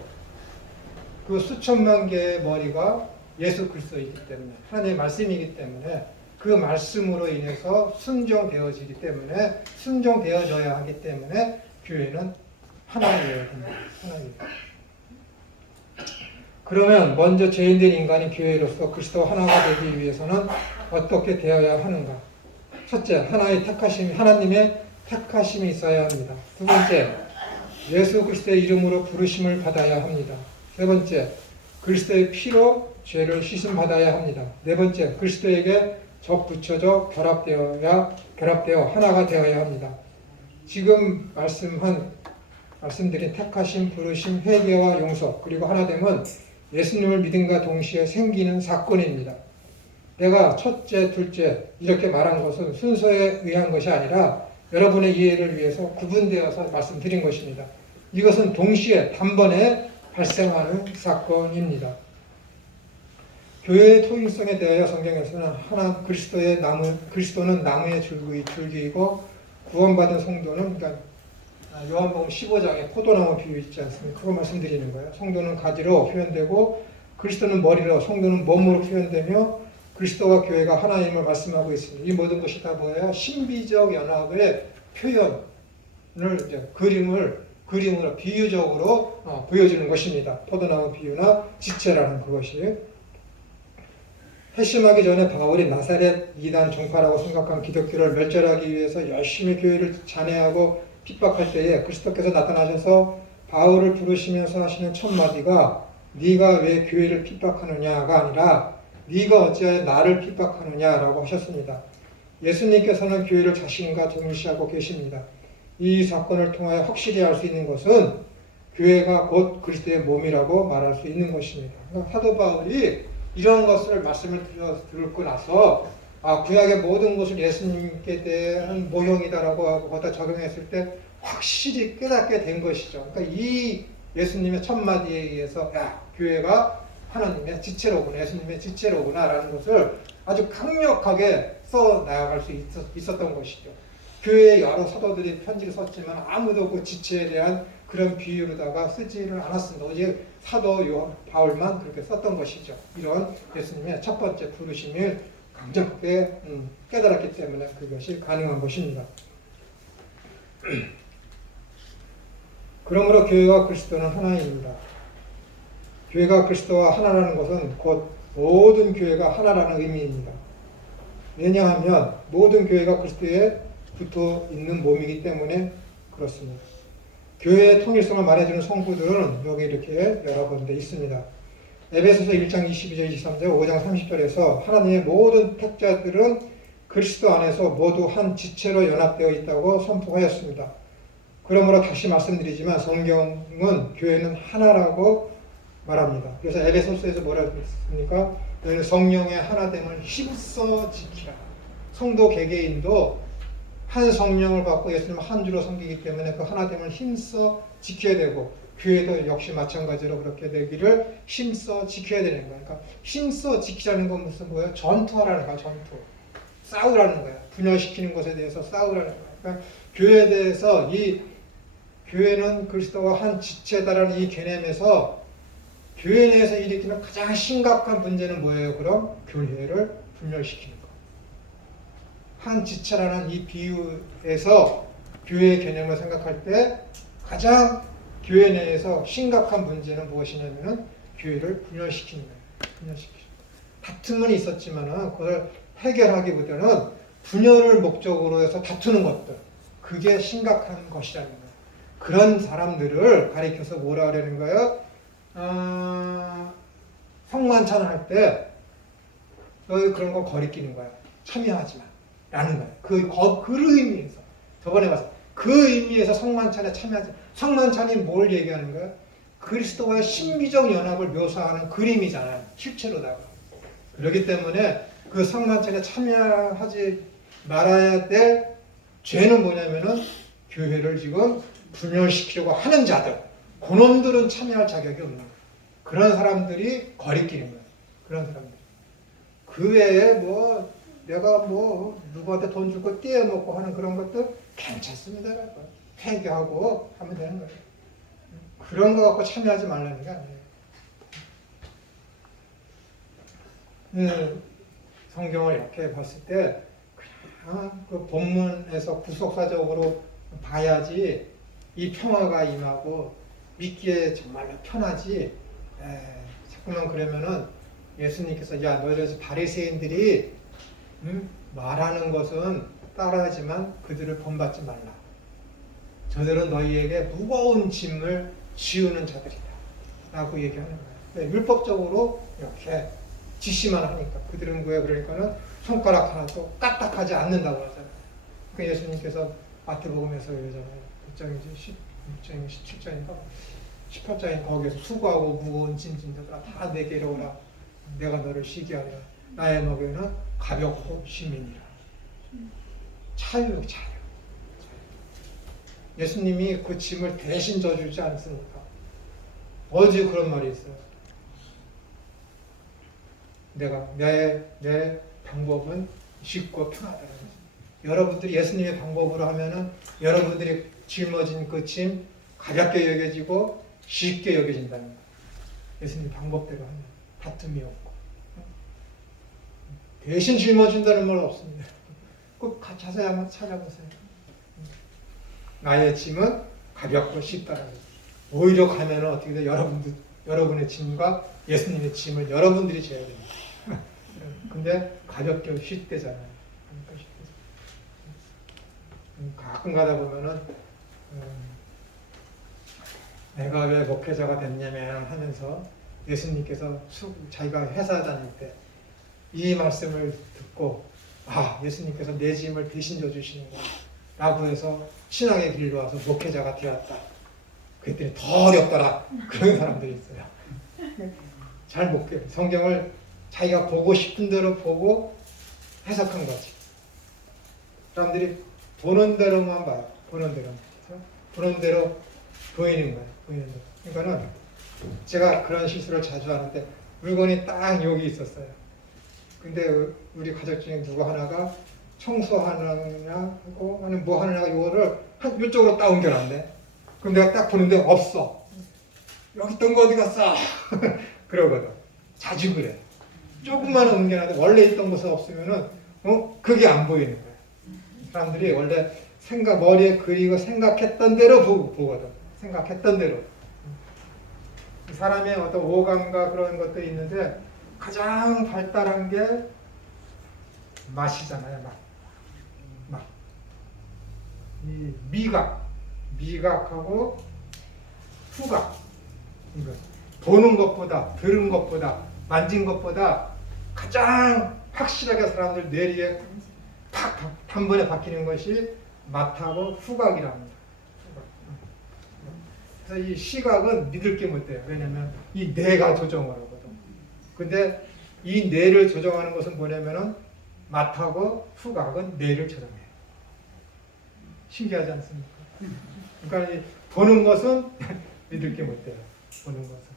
그 수천만 개의 머리가 예수 그리스도이기 때문에 하나님의 말씀이기 때문에 그 말씀으로 인해서 순종되어지기 때문에 순종되어져야 하기 때문에 교회는 하나이어야 합니다. 하나이에요. 그러면 먼저 죄인된 인간이 교회로서 그리스도와 하나가 되기 위해서는 어떻게 되어야 하는가? 첫째, 하나님의 택하심이 있어야 합니다. 두 번째, 예수 그리스도의 이름으로 부르심을 받아야 합니다. 세 번째, 그리스도의 피로 죄를 씻음 받아야 합니다. 네 번째, 그리스도에게 접붙여져 결합되어 하나가 되어야 합니다. 지금 말씀드린 택하심, 부르심, 회개와 용서, 그리고 하나됨은 예수님을 믿음과 동시에 생기는 사건입니다. 내가 첫째, 둘째 이렇게 말한 것은 순서에 의한 것이 아니라 여러분의 이해를 위해서 구분되어서 말씀드린 것입니다. 이것은 동시에 단번에 발생하는 사건입니다. 교회의 통일성에 대하여 성경에서는 그리스도는 나무의 줄기이고 구원받은 성도는 그러니까 요한복음 15장에 포도나무 비유 있지 않습니까? 그거 말씀드리는 거예요. 성도는 가지로 표현되고 그리스도는 머리로, 성도는 몸으로 표현되며 그리스도와 교회가 하나임을 말씀하고 있습니다. 이 모든 것이 다 뭐예요? 신비적 연합의 표현을 이제 그림으로 비유적으로 보여주는 것입니다. 포도나무 비유나 지체라는 그것이. 회심하기 전에 바울이 나사렛 이단 종파라고 생각한 기독교를 멸절하기 위해서 열심히 교회를 잔해하고 핍박할 때에 그리스도께서 나타나셔서 바울을 부르시면서 하시는 첫 마디가 네가 왜 교회를 핍박하느냐가 아니라 네가 어찌하여 나를 핍박하느냐라고 하셨습니다. 예수님께서는 교회를 자신과 동일시하고 계십니다. 이 사건을 통하여 확실히 알 수 있는 것은 교회가 곧 그리스도의 몸이라고 말할 수 있는 것입니다. 사도 바울이 이런 것을 말씀을 듣고 나서 구약의 모든 것을 예수님께 대한 모형이다라고 하고 거기다 적용했을 때 확실히 깨닫게 된 것이죠. 그러니까 이 예수님의 첫 마디에 의해서 교회가 하나님의 지체로구나, 예수님의 지체로구나라는 것을 아주 강력하게 써 나아갈 수 있었던 것이죠. 교회의 여러 사도들이 편지를 썼지만 아무도 그 지체에 대한 그런 비유로다가 쓰지를 않았습니다. 오직 사도 요한 바울만 그렇게 썼던 것이죠. 이런 예수님의 첫 번째 부르심을 강력하게 깨달았기 때문에 그것이 가능한 것입니다. 그러므로 교회와 그리스도는 하나입니다. 교회가 그리스도와 하나라는 것은 곧 모든 교회가 하나라는 의미입니다. 왜냐하면 모든 교회가 그리스도에 붙어 있는 몸이기 때문에 그렇습니다. 교회의 통일성을 말해주는 성구들은 여기 이렇게 여러 군데 있습니다. 에베소서 1장 22절 23절 5장 30절에서 하나님의 모든 택자들은 그리스도 안에서 모두 한 지체로 연합되어 있다고 선포하였습니다. 그러므로 다시 말씀드리지만 성경은 교회는 하나라고 말합니다. 그래서 에베소서에서 뭐라고 했습니까? 너희는 성령의 하나됨을 힘써 지키라. 성도 개개인도 한 성령을 받고 예수님 한 주로 섬기기 때문에 그 하나됨을 힘써 지켜야 되고 교회도 역시 마찬가지로 그렇게 되기를 힘써 지켜야 되는 거예요. 그러니까 힘써 지키자는 건 무슨 뭐예요? 전투하라는 거야. 전투. 싸우라는 거야. 분열시키는 것에 대해서 싸우라는 거야. 그러니까 교회에 대해서 이 교회는 그리스도와 한 지체다라는 이 개념에서 교회 내에서 일으키는 가장 심각한 문제는 뭐예요? 그럼 교회를 분열시키는 거. 한 지체라는 이 비유에서 교회의 개념을 생각할 때 가장 교회 내에서 심각한 문제는 무엇이냐면은 교회를 분열시키는 거예요. 분열시키는 거. 다툼은 있었지만은 그걸 해결하기보다는 분열을 목적으로 해서 다투는 것들. 그게 심각한 것이라는 거예요. 그런 사람들을 가리켜서 뭐라 그러는 거예요? 성만찬 할 때 너희 그런 거 거리끼는 거야. 참여하지 마. 라는 거예요. 그 의미에서. 저번에 봤어. 그 의미에서 성만찬에 참여하지. 성만찬이 뭘 얘기하는 거야? 그리스도와의 신비적 연합을 묘사하는 그림이잖아요. 실체로다가. 그렇기 때문에 그 성만찬에 참여하지 말아야 될 죄는 뭐냐면은 교회를 지금 분열시키려고 하는 자들. 그놈들은 참여할 자격이 없는 거예요. 그런 사람들이 거리끼는 거예요. 그런 사람들. 그 외에 뭐 내가 뭐 누구한테 돈 주고 떼어먹고 하는 그런 것들 괜찮습니다. 회개하고 하면 되는 거예요. 그런 거 갖고 참여하지 말라는 게 아니에요. 성경을 이렇게 봤을 때 그냥 그 본문에서 구속사적으로 봐야지 이 평화가 임하고 믿기에 정말로 편하지. 자꾸만 그러면은 예수님께서 야 너희 바리새인들이 말하는 것은 따라하지만 그들을 본받지 말라. 저들은 너희에게 무거운 짐을 지우는 자들이다. 라고 얘기하는 거예요. 율법적으로 이렇게 지시만 하니까 그들은 왜 그러니까는 손가락 하나도 까딱하지 않는다고 하잖아요. 그 예수님께서 마태복음에서 이러잖아요. 9장인지 16장인지 17장인가 18장인 거기에서 수고하고 무거운 짐진들아 다 내게로 오라. 내가 너를 쉬게 하리라. 나의 먹이는 가볍고 시민이라. 자유. 예수님이 그 짐을 대신 져주지 않습니까? 어제 그런 말이 있어요. 내 방법은 쉽고 편하다. 여러분들이 예수님의 방법으로 하면은 여러분들이 짊어진 그 짐 가볍게 여겨지고 쉽게 여겨진다는 거예요. 예수님 방법대로 하면 다툼이 없고 대신 짊어진다는 말 없습니다. 꼭 자세히 한번 찾아보세요. 나의 짐은 가볍고 쉽다는 거예요. 오히려 가면 어떻게 돼? 여러분의 짐과 예수님의 짐을 여러분들이 져야 됩니다. 근데 가볍게 쉽대잖아요. 가끔 가다 보면은 내가 왜 목회자가 됐냐면 하면서 예수님께서 자기가 회사 다닐 때 이 말씀을 듣고 예수님께서 내 짐을 대신 져주시는구나 라고 해서 신앙의 길로 와서 목회자가 되었다. 그랬더니 더 어렵더라. 그런 사람들이 있어요. 잘 못 깨요. 성경을 자기가 보고 싶은 대로 보고 해석한 거지. 사람들이 보는 대로만 봐요. 보는 대로 보이는 거예요. 그러니까는 제가 그런 실수를 자주 하는데 물건이 딱 여기 있었어요. 근데 우리 가족 중에 누구 하나가 청소하느냐고 하는 뭐 하느냐가 이거를 이쪽으로 딱 옮겨놨네. 그럼 내가 딱 보는데 없어. 여기 있던 거 어디 갔어? 그러거든. 자주 그래. 조금만 옮겨놨는데 원래 있던 곳에 없으면은 그게 안 보이는 거야. 사람들이 원래 머리에 그리고 생각했던 대로 보거든. 생각했던 대로. 사람의 어떤 오감과 그런 것들이 있는데 가장 발달한 게 맛이잖아요. 맛. 이 미각하고 후각. 이거 보는 것보다, 들은 것보다, 만진 것보다 가장 확실하게 사람들 뇌리에 팍 한 번에 박히는 것이 맛하고 후각이랍니다. 후각. 그래서 이 시각은 믿을 게 못 돼요. 왜냐면 이 뇌가 조정을 하거든. 근데 이 뇌를 조정하는 것은 뭐냐면은 맛하고 후각은 뇌를 조정해요. 신기하지 않습니까? 그러니까 이 보는 것은 믿을 게 못 돼요. 보는 것은.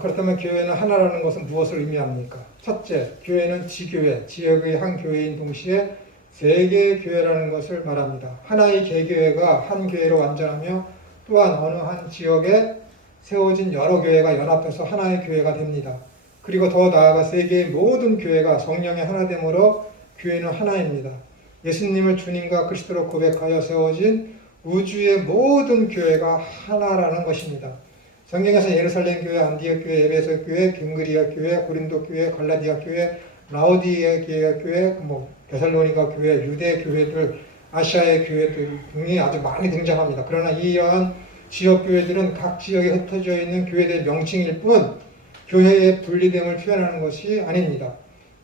그렇다면 교회는 하나라는 것은 무엇을 의미합니까? 첫째, 교회는 지교회, 지역의 한 교회인 동시에 세 개의 교회라는 것을 말합니다. 하나의 개교회가 한 교회로 완전하며 또한 어느 한 지역에 세워진 여러 교회가 연합해서 하나의 교회가 됩니다. 그리고 더 나아가 세 개의 모든 교회가 성령의 하나됨으로 교회는 하나입니다. 예수님을 주님과 그리스도로 고백하여 세워진 우주의 모든 교회가 하나라는 것입니다. 성경에서 예루살렘 교회, 안디옥 교회, 에베소 교회, 갱그리아 교회, 고린도 교회, 갈라디아 교회, 라오디게 교회, 데살로니가 교회, 유대 교회들, 아시아의 교회들 등이 아주 많이 등장합니다. 그러나 이러한 지역 교회들은 각 지역에 흩어져 있는 교회들의 명칭일 뿐 교회의 분리됨을 표현하는 것이 아닙니다.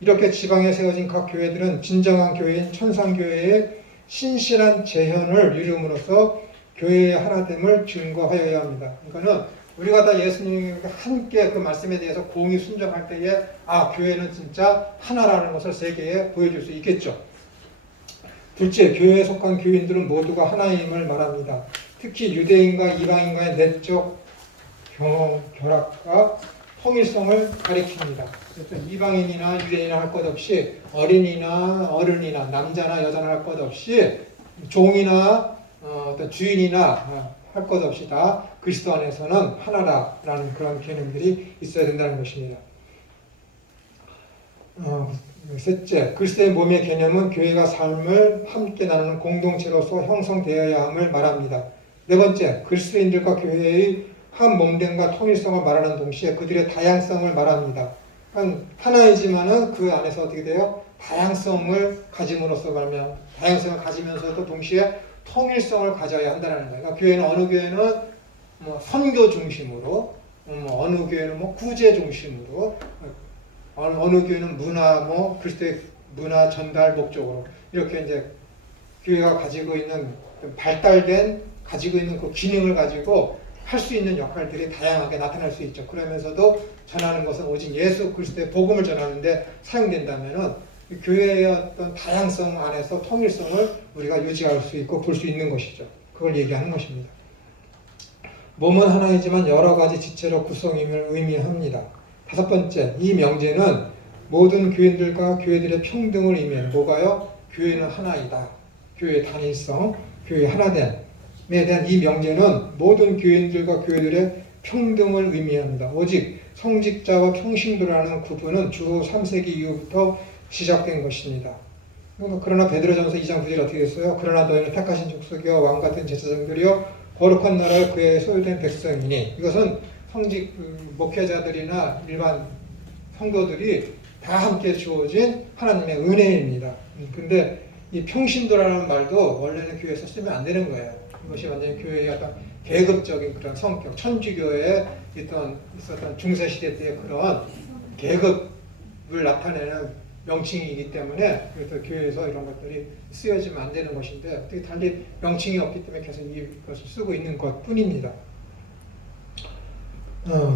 이렇게 지방에 세워진 각 교회들은 진정한 교회인 천상교회의 신실한 재현을 이룸으로써 교회의 하나됨을 증거하여야 합니다. 그러니까는 우리가 다 예수님과 함께 그 말씀에 대해서 공의 순종할 때에 교회는 진짜 하나라는 것을 세계에 보여줄 수 있겠죠. 둘째, 교회에 속한 교인들은 모두가 하나임을 말합니다. 특히 유대인과 이방인과의 내적 결합과 통일성을 가리킵니다. 그래서 이방인이나 유대인이나 할 것 없이 어린이나 어른이나 남자나 여자나 할 것 없이 종이나 어떤 주인이나 할 것 없이 다 그리스도 안에서는 하나라라는 그런 개념들이 있어야 된다는 것입니다. 셋째, 그리스도의 몸의 개념은 교회가 삶을 함께 나누는 공동체로서 형성되어야 함을 말합니다. 네 번째, 그리스도인들과 교회의 한 몸됨과 통일성을 말하는 동시에 그들의 다양성을 말합니다. 하나이지만은 그 안에서 어떻게 돼요? 다양성을 가짐으로써 말하면 다양성을 가지면서도 동시에 통일성을 가져야 한다는 거예요. 그러니까 교회는 어느 교회는 선교 중심으로, 어느 교회는 구제 중심으로, 어느 교회는 문화, 그리스도의 문화 전달 목적으로 이렇게 이제 교회가 가지고 있는 발달된 가지고 있는 그 기능을 가지고 할 수 있는 역할들이 다양하게 나타날 수 있죠. 그러면서도 전하는 것은 오직 예수 그리스도의 복음을 전하는데 사용된다면은 교회의 어떤 다양성 안에서 통일성을 우리가 유지할 수 있고 볼 수 있는 것이죠. 그걸 얘기하는 것입니다. 몸은 하나이지만 여러 가지 지체로 구성임을 의미합니다. 다섯 번째, 이 명제는 모든 교인들과 교회들의 평등을 의미해요. 뭐가요? 교회는 하나이다. 교회의 단일성, 교회의 하나됨. 에 대한 이 명제는 모든 교인들과 교회들의 평등을 의미합니다. 오직 성직자와 평신도라는 구분은 주 3세기 이후부터 시작된 것입니다. 그러나 베드로전서 2장 9절에 어떻게 됐어요? 그러나 너희는 택하신 족속이요 왕 같은 제사장들이요 거룩한 나라의 그의 소유된 백성이니 이것은 성직 목회자들이나 일반 성도들이 다 함께 주어진 하나님의 은혜입니다. 근데 이 평신도라는 말도 원래는 교회에서 쓰면 안 되는 거예요. 이것이 완전히 교회의 어떤 계급적인 그런 성격, 천주교에 있었던 중세시대 때의 그런 계급을 나타내는 명칭이기 때문에 그래서 교회에서 이런 것들이 쓰여지면 안 되는 것인데 어떻게 달리 명칭이 없기 때문에 계속 이것을 쓰고 있는 것 뿐입니다.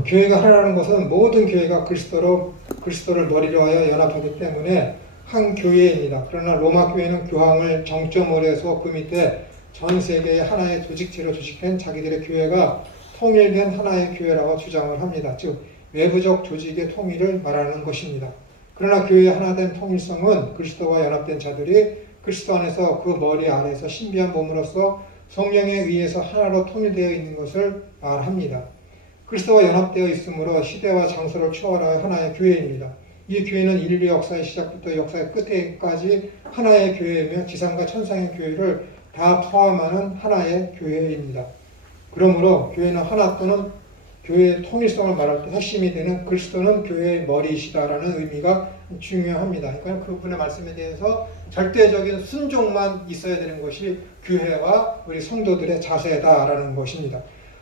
교회가 하나라는 것은 모든 교회가 그리스도를 머리로 하여 연합하기 때문에 한 교회입니다. 그러나 로마 교회는 교황을 정점으로 해서 그 밑에 전 세계의 하나의 조직체로 조직된 자기들의 교회가 통일된 하나의 교회라고 주장을 합니다. 즉 외부적 조직의 통일을 말하는 것입니다. 그러나 교회의 하나된 통일성은 그리스도와 연합된 자들이 그리스도 안에서 그 머리 아래에서 신비한 몸으로서 성령에 의해서 하나로 통일되어 있는 것을 말합니다. 그리스도와 연합되어 있으므로 시대와 장소를 초월하여 하나의 교회입니다. 이 교회는 인류 역사의 시작부터 역사의 끝에까지 하나의 교회이며 지상과 천상의 교회를 다 포함하는 하나의 교회입니다. 그러므로 교회는 하나 또는 교회의 통일성을 말할 때 핵심이 되는 그리스도는 교회의 머리이시다라는 의미가 중요합니다. 그러니까 그분의 말씀에 대해서 절대적인 순종만 있어야 되는 것이 교회와 우리 성도들의 자세다라는 것입니다.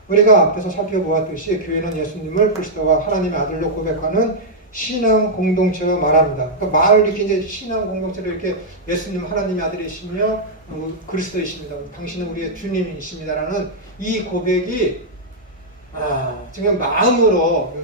우리가 앞에서 살펴보았듯이 교회는 예수님을 그리스도와 하나님의 아들로 고백하는 신앙 공동체로 말합니다. 그러니까 말을 이렇게 이제 신앙 공동체로 이렇게 예수님 하나님의 아들이시며 그리스도이십니다. 당신은 우리의 주님이십니다라는 이 고백이 지금 마음으로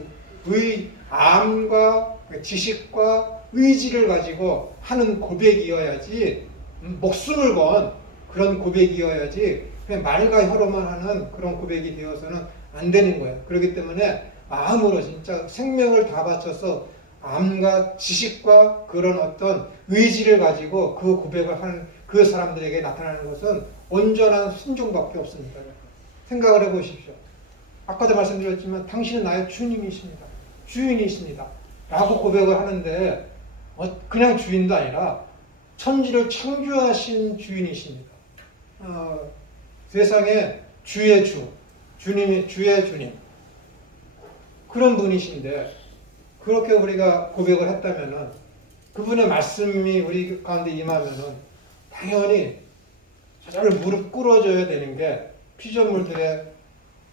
암과 지식과 의지를 가지고 하는 고백이어야지, 목숨을 건 그런 고백이어야지 그냥 말과 혀로만 하는 그런 고백이 되어서는 안 되는 거예요. 그렇기 때문에 마음으로 진짜 생명을 다 바쳐서 암과 지식과 그런 어떤 의지를 가지고 그 고백을 하는 그 사람들에게 나타나는 것은 온전한 순종밖에 없습니다. 생각을 해보십시오. 아까도 말씀드렸지만 당신은 나의 주님이십니다. 주인이십니다. 라고 고백을 하는데 그냥 주인도 아니라 천지를 창조하신 주인이십니다. 세상에 주의 주, 주님이 주의 주님, 그런 분이신데 그렇게 우리가 고백을 했다면은 그분의 말씀이 우리 가운데 임하면은 당연히 저절로 무릎 꿇어줘야 되는 게 피조물들의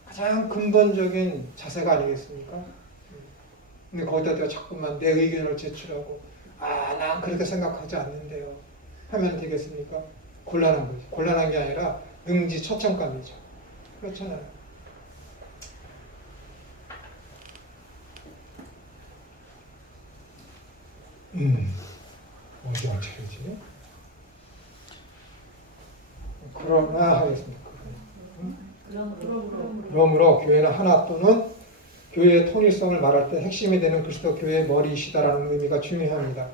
가장 근본적인 자세가 아니겠습니까? 근데 거기다 내가 자꾸만 내 의견을 제출하고 난 그렇게 생각하지 않는데요 하면 되겠습니까? 곤란한 거죠. 곤란한 게 아니라 능지처참감이죠. 그렇잖아요. 어디 어떻게지? 그러나 하겠습니다. 그러므로 교회는 하나 또는 교회의 통일성을 말할 때 핵심이 되는 그리스도 교회의 머리이시다라는 의미가 중요합니다.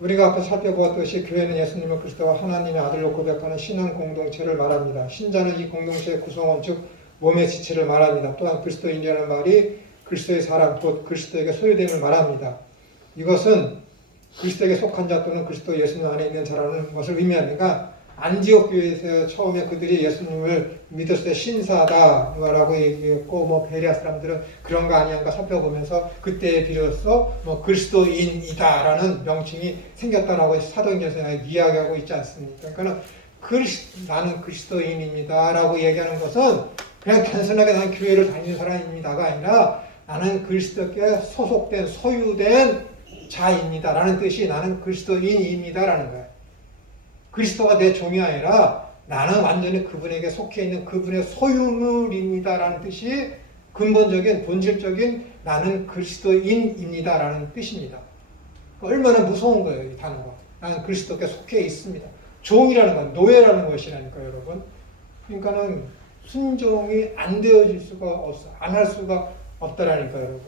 우리가 앞에 살펴보았듯이 교회는 예수님을 그리스도와 하나님의 아들로 고백하는 신앙 공동체를 말합니다. 신자는 이 공동체의 구성원 즉 몸의 지체를 말합니다. 또한 그리스도인이라는 말이 그리스도의 사람 곧 그리스도에게 소유됨을 말합니다. 이것은 그리스도에게 속한 자 또는 그리스도 예수님 안에 있는 자라는 것을 의미합니다. 안디옥 교회에서 처음에 그들이 예수님을 믿었을 때 신사다라고 얘기했고 베레아 사람들은 그런 거 아니한가 살펴보면서 그때에 비로소 그리스도인이다라는 명칭이 생겼다라고 사도행전에서 이야기하고 있지 않습니까? 그러니까 나는 그리스도인입니다라고 얘기하는 것은 그냥 단순하게 나는 교회를 다니는 사람입니다가 아니라 나는 그리스도께 소속된 소유된 자입니다라는 뜻이 나는 그리스도인입니다라는 거예요. 그리스도가 내 종이 아니라 나는 완전히 그분에게 속해 있는 그분의 소유물입니다라는 뜻이 근본적인 본질적인 나는 그리스도인입니다라는 뜻입니다. 얼마나 무서운 거예요, 이 단어가. 나는 그리스도께 속해 있습니다. 종이라는 건 노예라는 것이라니까요, 여러분. 그러니까는 순종이 안 되어질 수가 없어, 안 할 수가 없다라니까요, 여러분.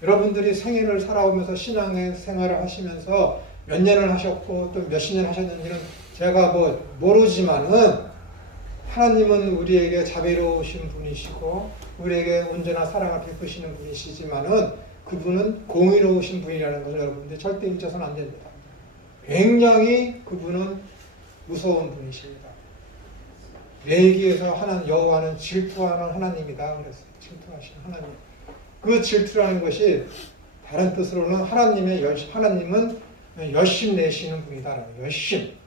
여러분들이 생애를 살아오면서 신앙의 생활을 하시면서 몇 년을 하셨고 또 몇십 년 하셨는지는 제가 모르지만은 하나님은 우리에게 자비로우신 분이시고 우리에게 온전한 사랑을 베푸시는 분이시지만은 그분은 공의로우신 분이라는 것을 여러분들 절대 잊어서는 안 됩니다. 굉장히 그분은 무서운 분이십니다. 레위기에서 하나님 여호와는 질투하는 하나님이다 그랬어요. 질투하시는 하나님. 그 질투라는 것이 다른 뜻으로는 하나님은 열심 내시는 분이다라는 열심.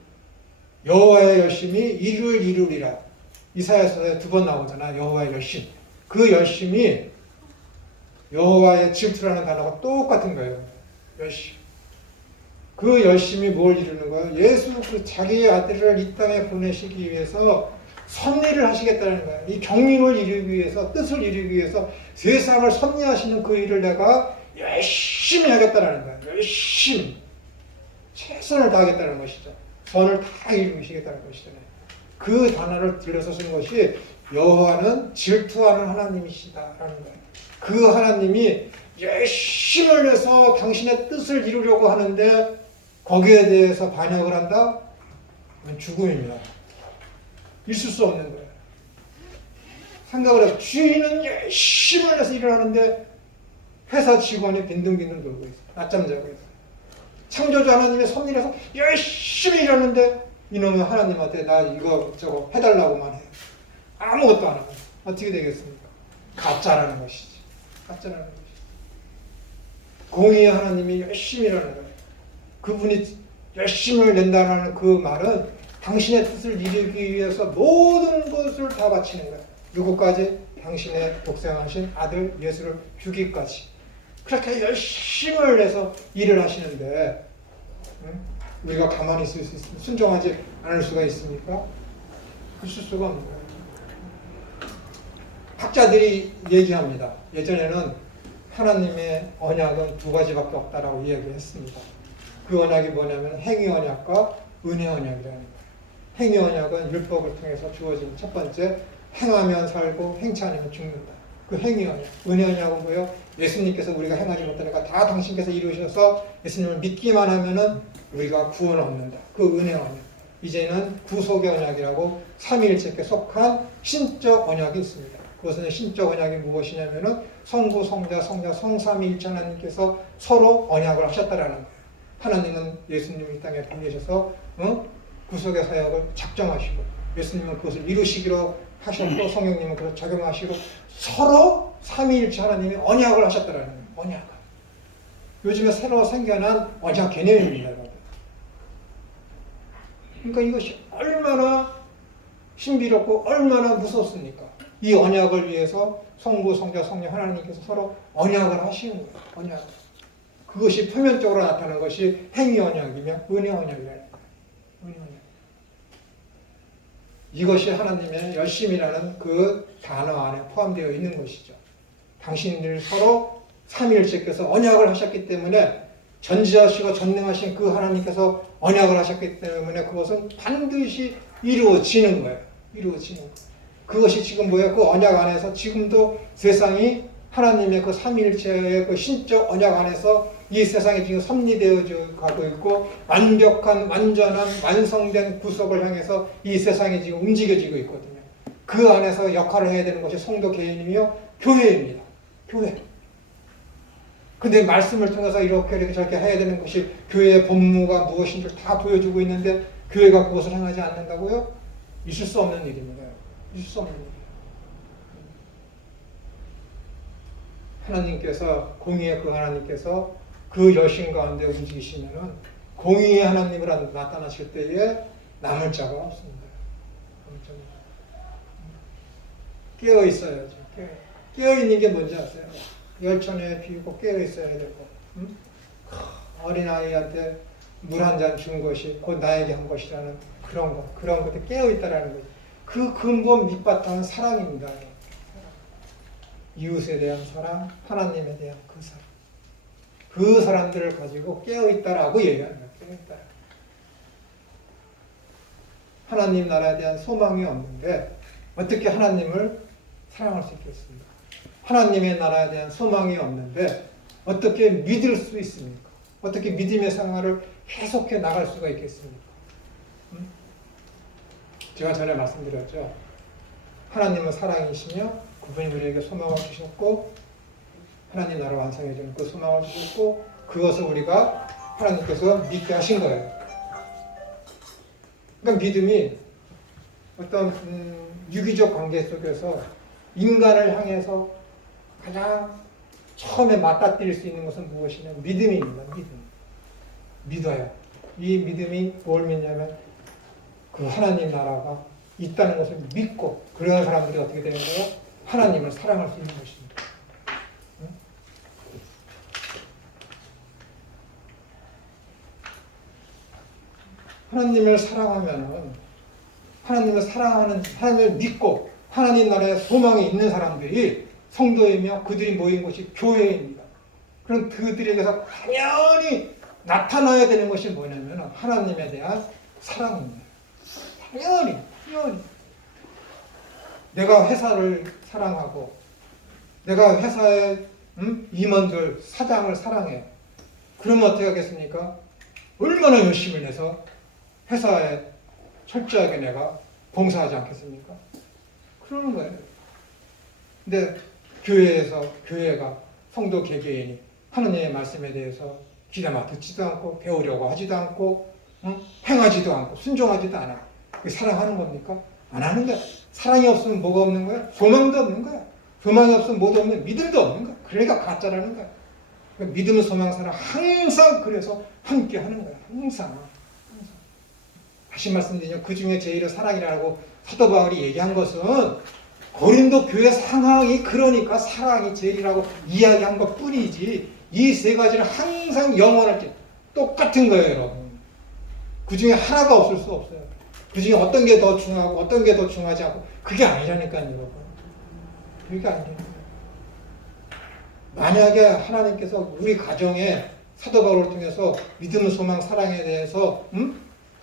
여호와의 열심이 이루리라. 이사야서에 2번 나오잖아. 여호와의 열심. 그 열심이 여호와의 질투라는 단어가 똑같은 거예요. 열심. 그 열심이 뭘 이루는 거예요? 예수 자기의 아들을 이 땅에 보내시기 위해서 섭리를 하시겠다는 거예요. 이 경륜을 이루기 위해서 뜻을 이루기 위해서 세상을 섭리하시는 그 일을 내가 열심히 하겠다는 거예요. 열심히. 최선을 다하겠다는 것이죠. 선을 다 이루시겠다는 것이잖아요. 그 단어를 들여서 쓴 것이 여호와는 질투하는 하나님이시다라는 거예요. 그 하나님이 열심을 내서 당신의 뜻을 이루려고 하는데 거기에 대해서 반역을 한다? 그건 죽음입니다. 있을 수 없는 거예요. 생각을 해서 주인은 열심을 내서 일을 하는데 회사 직원이 빈둥빈둥 돌고 있어요. 낮잠 자고 있어요. 창조주 하나님의 섭리라서 열심히 일하는데 이놈은 하나님한테 나 이거 저거 해달라고만 해요. 아무것도 안 하고 어떻게 되겠습니까? 가짜라는 것이지. 가짜라는 것이지. 공의의 하나님이 열심히 일하는 거예요. 그분이 열심을 낸다는 그 말은 당신의 뜻을 이루기 위해서 모든 것을 다 바치는 거예요. 누구까지? 당신의 독생하신 아들 예수를 주기까지. 그렇게 열심을 내서 일을 하시는데 우리가 가만히 있을 수 있습니까? 순종하지 않을 수가 있습니까? 있을 수가 없는 거예요. 학자들이 얘기합니다. 예전에는 하나님의 언약은 2가지밖에 없다라고 이야기했습니다. 그 언약이 뭐냐면 행위 언약과 은혜 언약이라는 거예요. 행위 언약은 율법을 통해서 주어진 첫 번째 행하면 살고 행치 않으면 죽는다. 그 행위 언약. 은혜 언약은 뭐예요? 예수님께서 우리가 행하지 못하니까 다 당신께서 이루셔서 예수님을 믿기만 하면은 우리가 구원을 얻는다. 그 은혜 언약. 이제는 구속의 언약이라고 삼위일체께 속한 신적 언약이 있습니다. 그것은 신적 언약이 무엇이냐면은 성부, 성자, 성자, 성삼위일체 하나님께서 서로 언약을 하셨다라는 거예요. 하나님은 예수님을 이 땅에 보내셔서 구속의 사역을 작정하시고 예수님은 그것을 이루시기로 하셨고 성령님은 그것을 적용하시고 서로 삼위일체 하나님이 언약을 하셨다라는 거예요. 언약을. 요즘에 새로 생겨난 언약 개념입니다. 여러분. 그러니까 이것이 얼마나 신비롭고 얼마나 무섭습니까? 이 언약을 위해서 성부, 성자, 성령 하나님께서 서로 언약을 하시는 거예요. 언약. 그것이 표면적으로 나타나는 것이 행위 언약이며 은혜 언약이라는 거예요. 은혜 언약. 이것이 하나님의 열심이라는 그 단어 안에 포함되어 있는 것이죠. 당신들 서로 삼위일체께서 언약을 하셨기 때문에 전지하시고 전능하신 그 하나님께서 언약을 하셨기 때문에 그것은 반드시 이루어지는 거예요. 이루어지는 거예요. 그것이 지금 뭐예요? 그 언약 안에서 지금도 세상이 하나님의 그 삼위일체의 그 신적 언약 안에서 이 세상이 지금 섭리되어 가고 있고 완벽한 완전한 완성된 구속을 향해서 이 세상이 지금 움직여지고 있거든요. 그 안에서 역할을 해야 되는 것이 성도 개인이며 교회입니다. 교회. 근데 말씀을 통해서 이렇게 저렇게 해야 되는 것이 교회의 본무가 무엇인지 다 보여주고 있는데 교회가 그것을 행하지 않는다고요? 있을 수 없는 일입니다. 있을 수 없는 일이에요. 하나님께서 공의의 그 하나님께서 그 여신 가운데 움직이시면은 공의의 하나님으로 나타나실 때에 남을 자가 없습니다. 깨어 있어야죠. 깨어 있는 게 뭔지 아세요? 열천에 비우고 깨어 있어야 되고, 어린 아이한테 물 한 잔 준 것이 곧 나에게 한 것이라는 그런 것에 깨어 있다라는 거죠. 그 근본 밑바탕은 사랑입니다. 이웃에 대한 사랑, 하나님에 대한 그 사랑. 그 사람들을 가지고 깨어있다라고 얘기합니다. 깨어있다. 하나님 나라에 대한 소망이 없는데 어떻게 하나님을 사랑할 수 있겠습니까? 하나님의 나라에 대한 소망이 없는데 어떻게 믿을 수 있습니까? 어떻게 믿음의 생활을 계속해 나갈 수가 있겠습니까? 제가 전에 말씀드렸죠. 하나님은 사랑이시며 그분이 우리에게 소망을 주셨고 하나님 나라 완성해 주는 그 소망을 주셨고 그것을 우리가 하나님께서 믿게 하신 거예요. 그러니까 믿음이 어떤 유기적 관계 속에서 인간을 향해서 가장 처음에 맞닥뜨릴 수 있는 것은 무엇이냐면 믿음입니다. 믿음. 믿어요. 이 믿음이 뭘 믿냐면 그 하나님 나라가 있다는 것을 믿고 그런 사람들이 어떻게 되는 거예요? 하나님을 사랑할 수 있는 것입니다. 하나님을 사랑하면은 하나님을 사랑하는 하나님을 믿고 하나님 나라의 소망이 있는 사람들이 성도이며 그들이 모인 곳이 교회입니다. 그럼 그들에게서 당연히 나타나야 되는 것이 뭐냐면 하나님에 대한 사랑입니다. 당연히 내가 회사를 사랑하고 내가 회사의 임원들, 사장을 사랑해. 그러면 어떻게 하겠습니까? 얼마나 열심을 내서 회사에 철저하게 내가 봉사하지 않겠습니까? 그러는 거예요. 근데 교회가 성도 개개인이 하나님의 말씀에 대해서 귀담아 듣지도 않고 배우려고 하지도 않고 행하지도 않고 순종하지도 않아. 그게 사랑하는 겁니까? 안 하는 거야. 사랑이 없으면 뭐가 없는 거야? 소망도 없는 거야. 소망이 없으면 뭐도 없는 믿음도 없는 거야. 그러니까 가짜라는 거야. 그러니까 믿음, 소망, 사랑 항상 그래서 함께 하는 거야. 항상. 다시 말씀드리면 그 중에 제일은 사랑이라고 사도 바울이 얘기한 것은 고린도 교회 상황이 그러니까 사랑이 제일이라고 이야기한 것 뿐이지 이 세 가지는 항상 영원할지 똑같은 거예요, 여러분. 그 중에 하나가 없을 수 없어요. 그 중에 어떤 게 더 중요하고 어떤 게 더 중요하지 않고 그게 아니라니까요, 여러분. 그게 아니에요. 만약에 하나님께서 우리 가정에 사도 바울을 통해서 믿음, 소망, 사랑에 대해서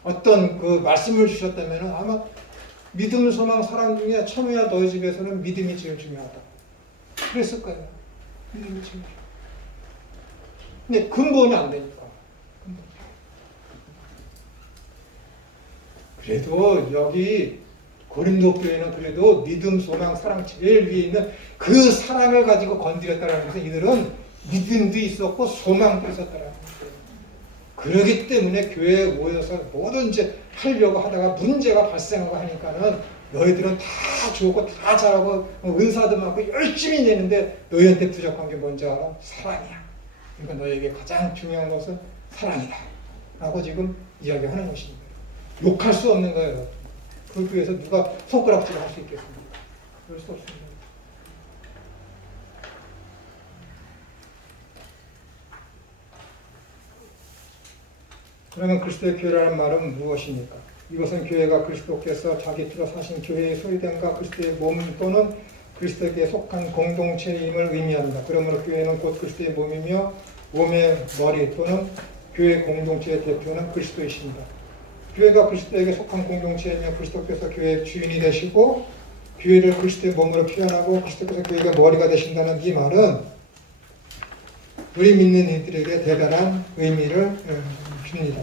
어떤 그 말씀을 주셨다면 아마 믿음, 소망, 사랑 중에 처음에야 너희 집에서는 믿음이 제일 중요하다. 그랬을 거예요. 믿음이 제일 중요하다. 근데 근본이 안 되니까. 그래도 여기 고린도 교회는 그래도 믿음, 소망, 사랑 제일 위에 있는 그 사랑을 가지고 건드렸다는 것은 이들은 믿음도 있었고 소망도 있었다는 거예요. 그러기 때문에 교회에 모여서 뭐든지 하려고 하다가 문제가 발생하고 하니까는 너희들은 다 좋고 다 잘하고 은사도 많고 열심히 내는데 너희한테 부족한 게 뭔지 알아? 사랑이야. 그러니까 너희에게 가장 중요한 것은 사랑이다. 라고 지금 이야기하는 것입니다. 욕할 수 없는 거예요. 그 교회에서 누가 손가락질을 할 수 있겠습니까? 그럴 수 없습니다. 그러면 그리스도의 교회라는 말은 무엇입니까? 이것은 교회가 그리스도께서 자기 피로 사신 교회의 소유됨과 그리스도의 몸 또는 그리스도에게 속한 공동체임을 의미합니다. 그러므로 교회는 곧 그리스도의 몸이며 몸의 머리 또는 교회 공동체의 대표는 그리스도이십니다. 교회가 그리스도에게 속한 공동체이며 그리스도께서 교회의 주인이 되시고 교회를 그리스도의 몸으로 표현하고 그리스도께서 교회가 머리가 되신다는 이 말은 우리 믿는 이들에게 대단한 의미를 줍니다.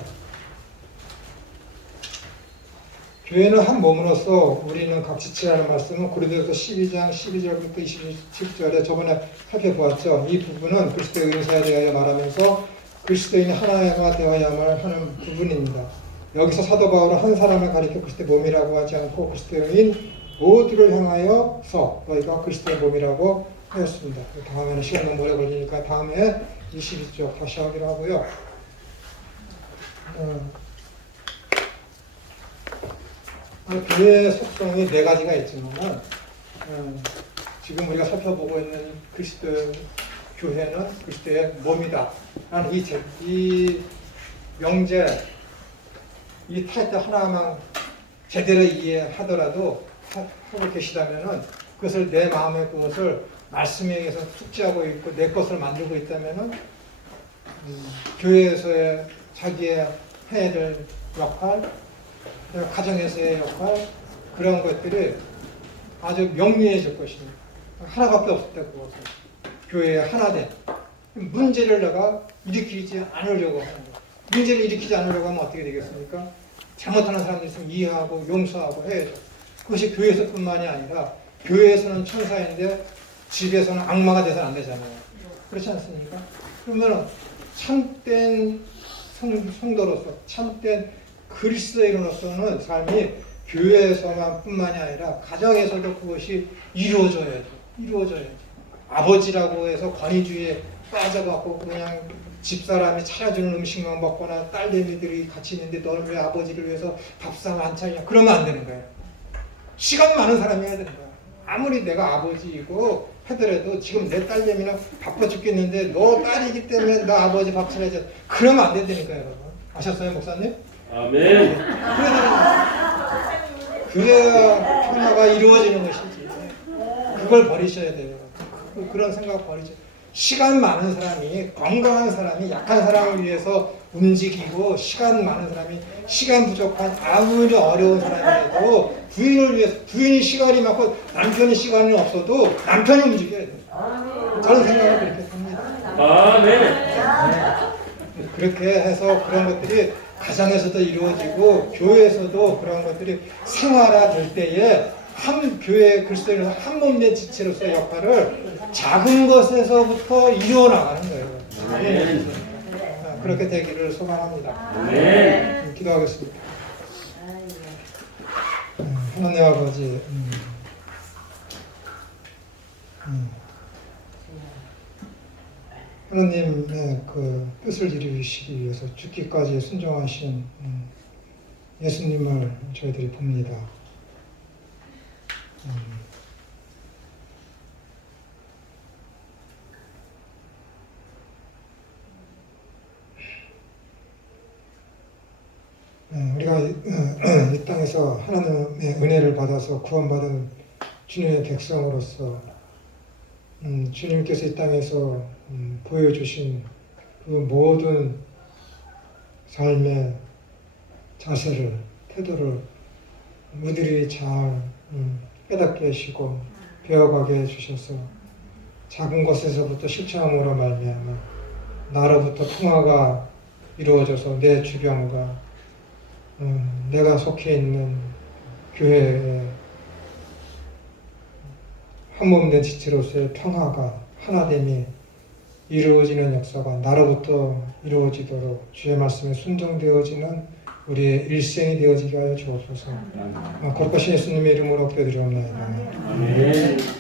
교회는 한 몸으로서 우리는 각 지체라는 말씀은 고린도서 12장 12절부터 27절에 저번에 살펴보았죠. 이 부분은 그리스도의 은사에 대하여 말하면서 그리스도인이 하나가 되어야만 하는 부분입니다. 여기서 사도 바울은 한 사람을 가리켜 그리스도의 몸이라고 하지 않고 그리스도인 모두를 향하여서 너희가 그리스도의 몸이라고 하였습니다. 다음에는 시간 너무 오래 걸리니까 다음에 22쪽 다시 하기로 하고요. 교회의 속성이 네 가지가 있지만 지금 우리가 살펴보고 있는 그리스도 교회는 그리스도의 몸이다. 라는 이 명제, 이 타이틀 하나만 제대로 이해하더라도 하고 계시다면은 그것을 내 마음의 그것을 말씀에 의해서 숙지하고 있고 내 것을 만들고 있다면은 교회에서의 자기의 해야 될 역할, 가정에서의 역할 그런 것들이 아주 명료해질 것입니다. 하나밖에 없을 때 그것은 교회의 하나됨. 문제를 내가 일으키지 않으려고 하는 것. 문제를 일으키지 않으려고 하면 어떻게 되겠습니까? 잘못하는 사람들 있으면 이해하고 용서하고 해야죠. 그것이 교회에서뿐만이 아니라 교회에서는 천사인데 집에서는 악마가 돼서는 안 되잖아요. 그렇지 않습니까? 그러면 참된 성도로서 참된 그리스도인으로서는 삶이 교회에서만 뿐만이 아니라 가정에서도 그것이 이루어져야죠. 아버지라고 해서 권위주의에 빠져갖고 그냥 집사람이 차려주는 음식만 먹거나 딸내미들이 같이 있는데 너는 왜 아버지를 위해서 밥상 안 차리냐 그러면 안 되는 거예요. 시간 많은 사람이 해야 되는 거야. 아무리 내가 아버지이고 하더라도 지금 내 딸내미는 바빠 죽겠는데 너 딸이기 때문에 나 아버지 밥 차려야지 그러면 안 된다니까요. 여러분. 아셨어요 목사님? 아멘. 그래야 평화가 이루어지는 것이지. 그걸 버리셔야 돼요. 그런 생각 버리죠. 시간 많은 사람이 건강한 사람이 약한 사람을 위해서 움직이고 시간 많은 사람이 시간 부족한 아무리 어려운 사람이라도 부인을 위해서 부인이 시간이 많고 남편이 시간이 없어도 남편이 움직여야 돼요. 저는 생각을 그렇게 합니다. 아멘. 그렇게 해서 그런 것들이 가정에서도 이루어지고 교회에서도 그런 것들이 생활화될 때에 한 교회 그리스도인으로서 한 몸의 지체로서의 역할을 작은 것에서부터 이루어 나가는 거예요. 작은 것에서. 그렇게 되기를 소망합니다. 아멘. 기도하겠습니다. 하나님 아버지, 하나님의 그 뜻을 이루시기 위해서 죽기까지 순종하신 예수님을 저희들이 봅니다. 우리가 이 땅에서 하나님의 은혜를 받아서 구원받은 주님의 백성으로서 주님께서 이 땅에서 보여주신 그 모든 삶의 자세를, 태도를 우리들이 잘 깨닫게 하시고 배워가게 해주셔서 작은 것에서부터 실천함으로 말미암아 나로부터 평화가 이루어져서 내 주변과 내가 속해 있는 교회에 한몸된 지체로서의 평화가 하나됨이 이루어지는 역사가 나로부터 이루어지도록 주의 말씀에 순종되어지는 우리의 일생이 되어지게 하여 주옵소서. 거룩하신 예수님의 이름으로 기도드리옵나이다. 아멘.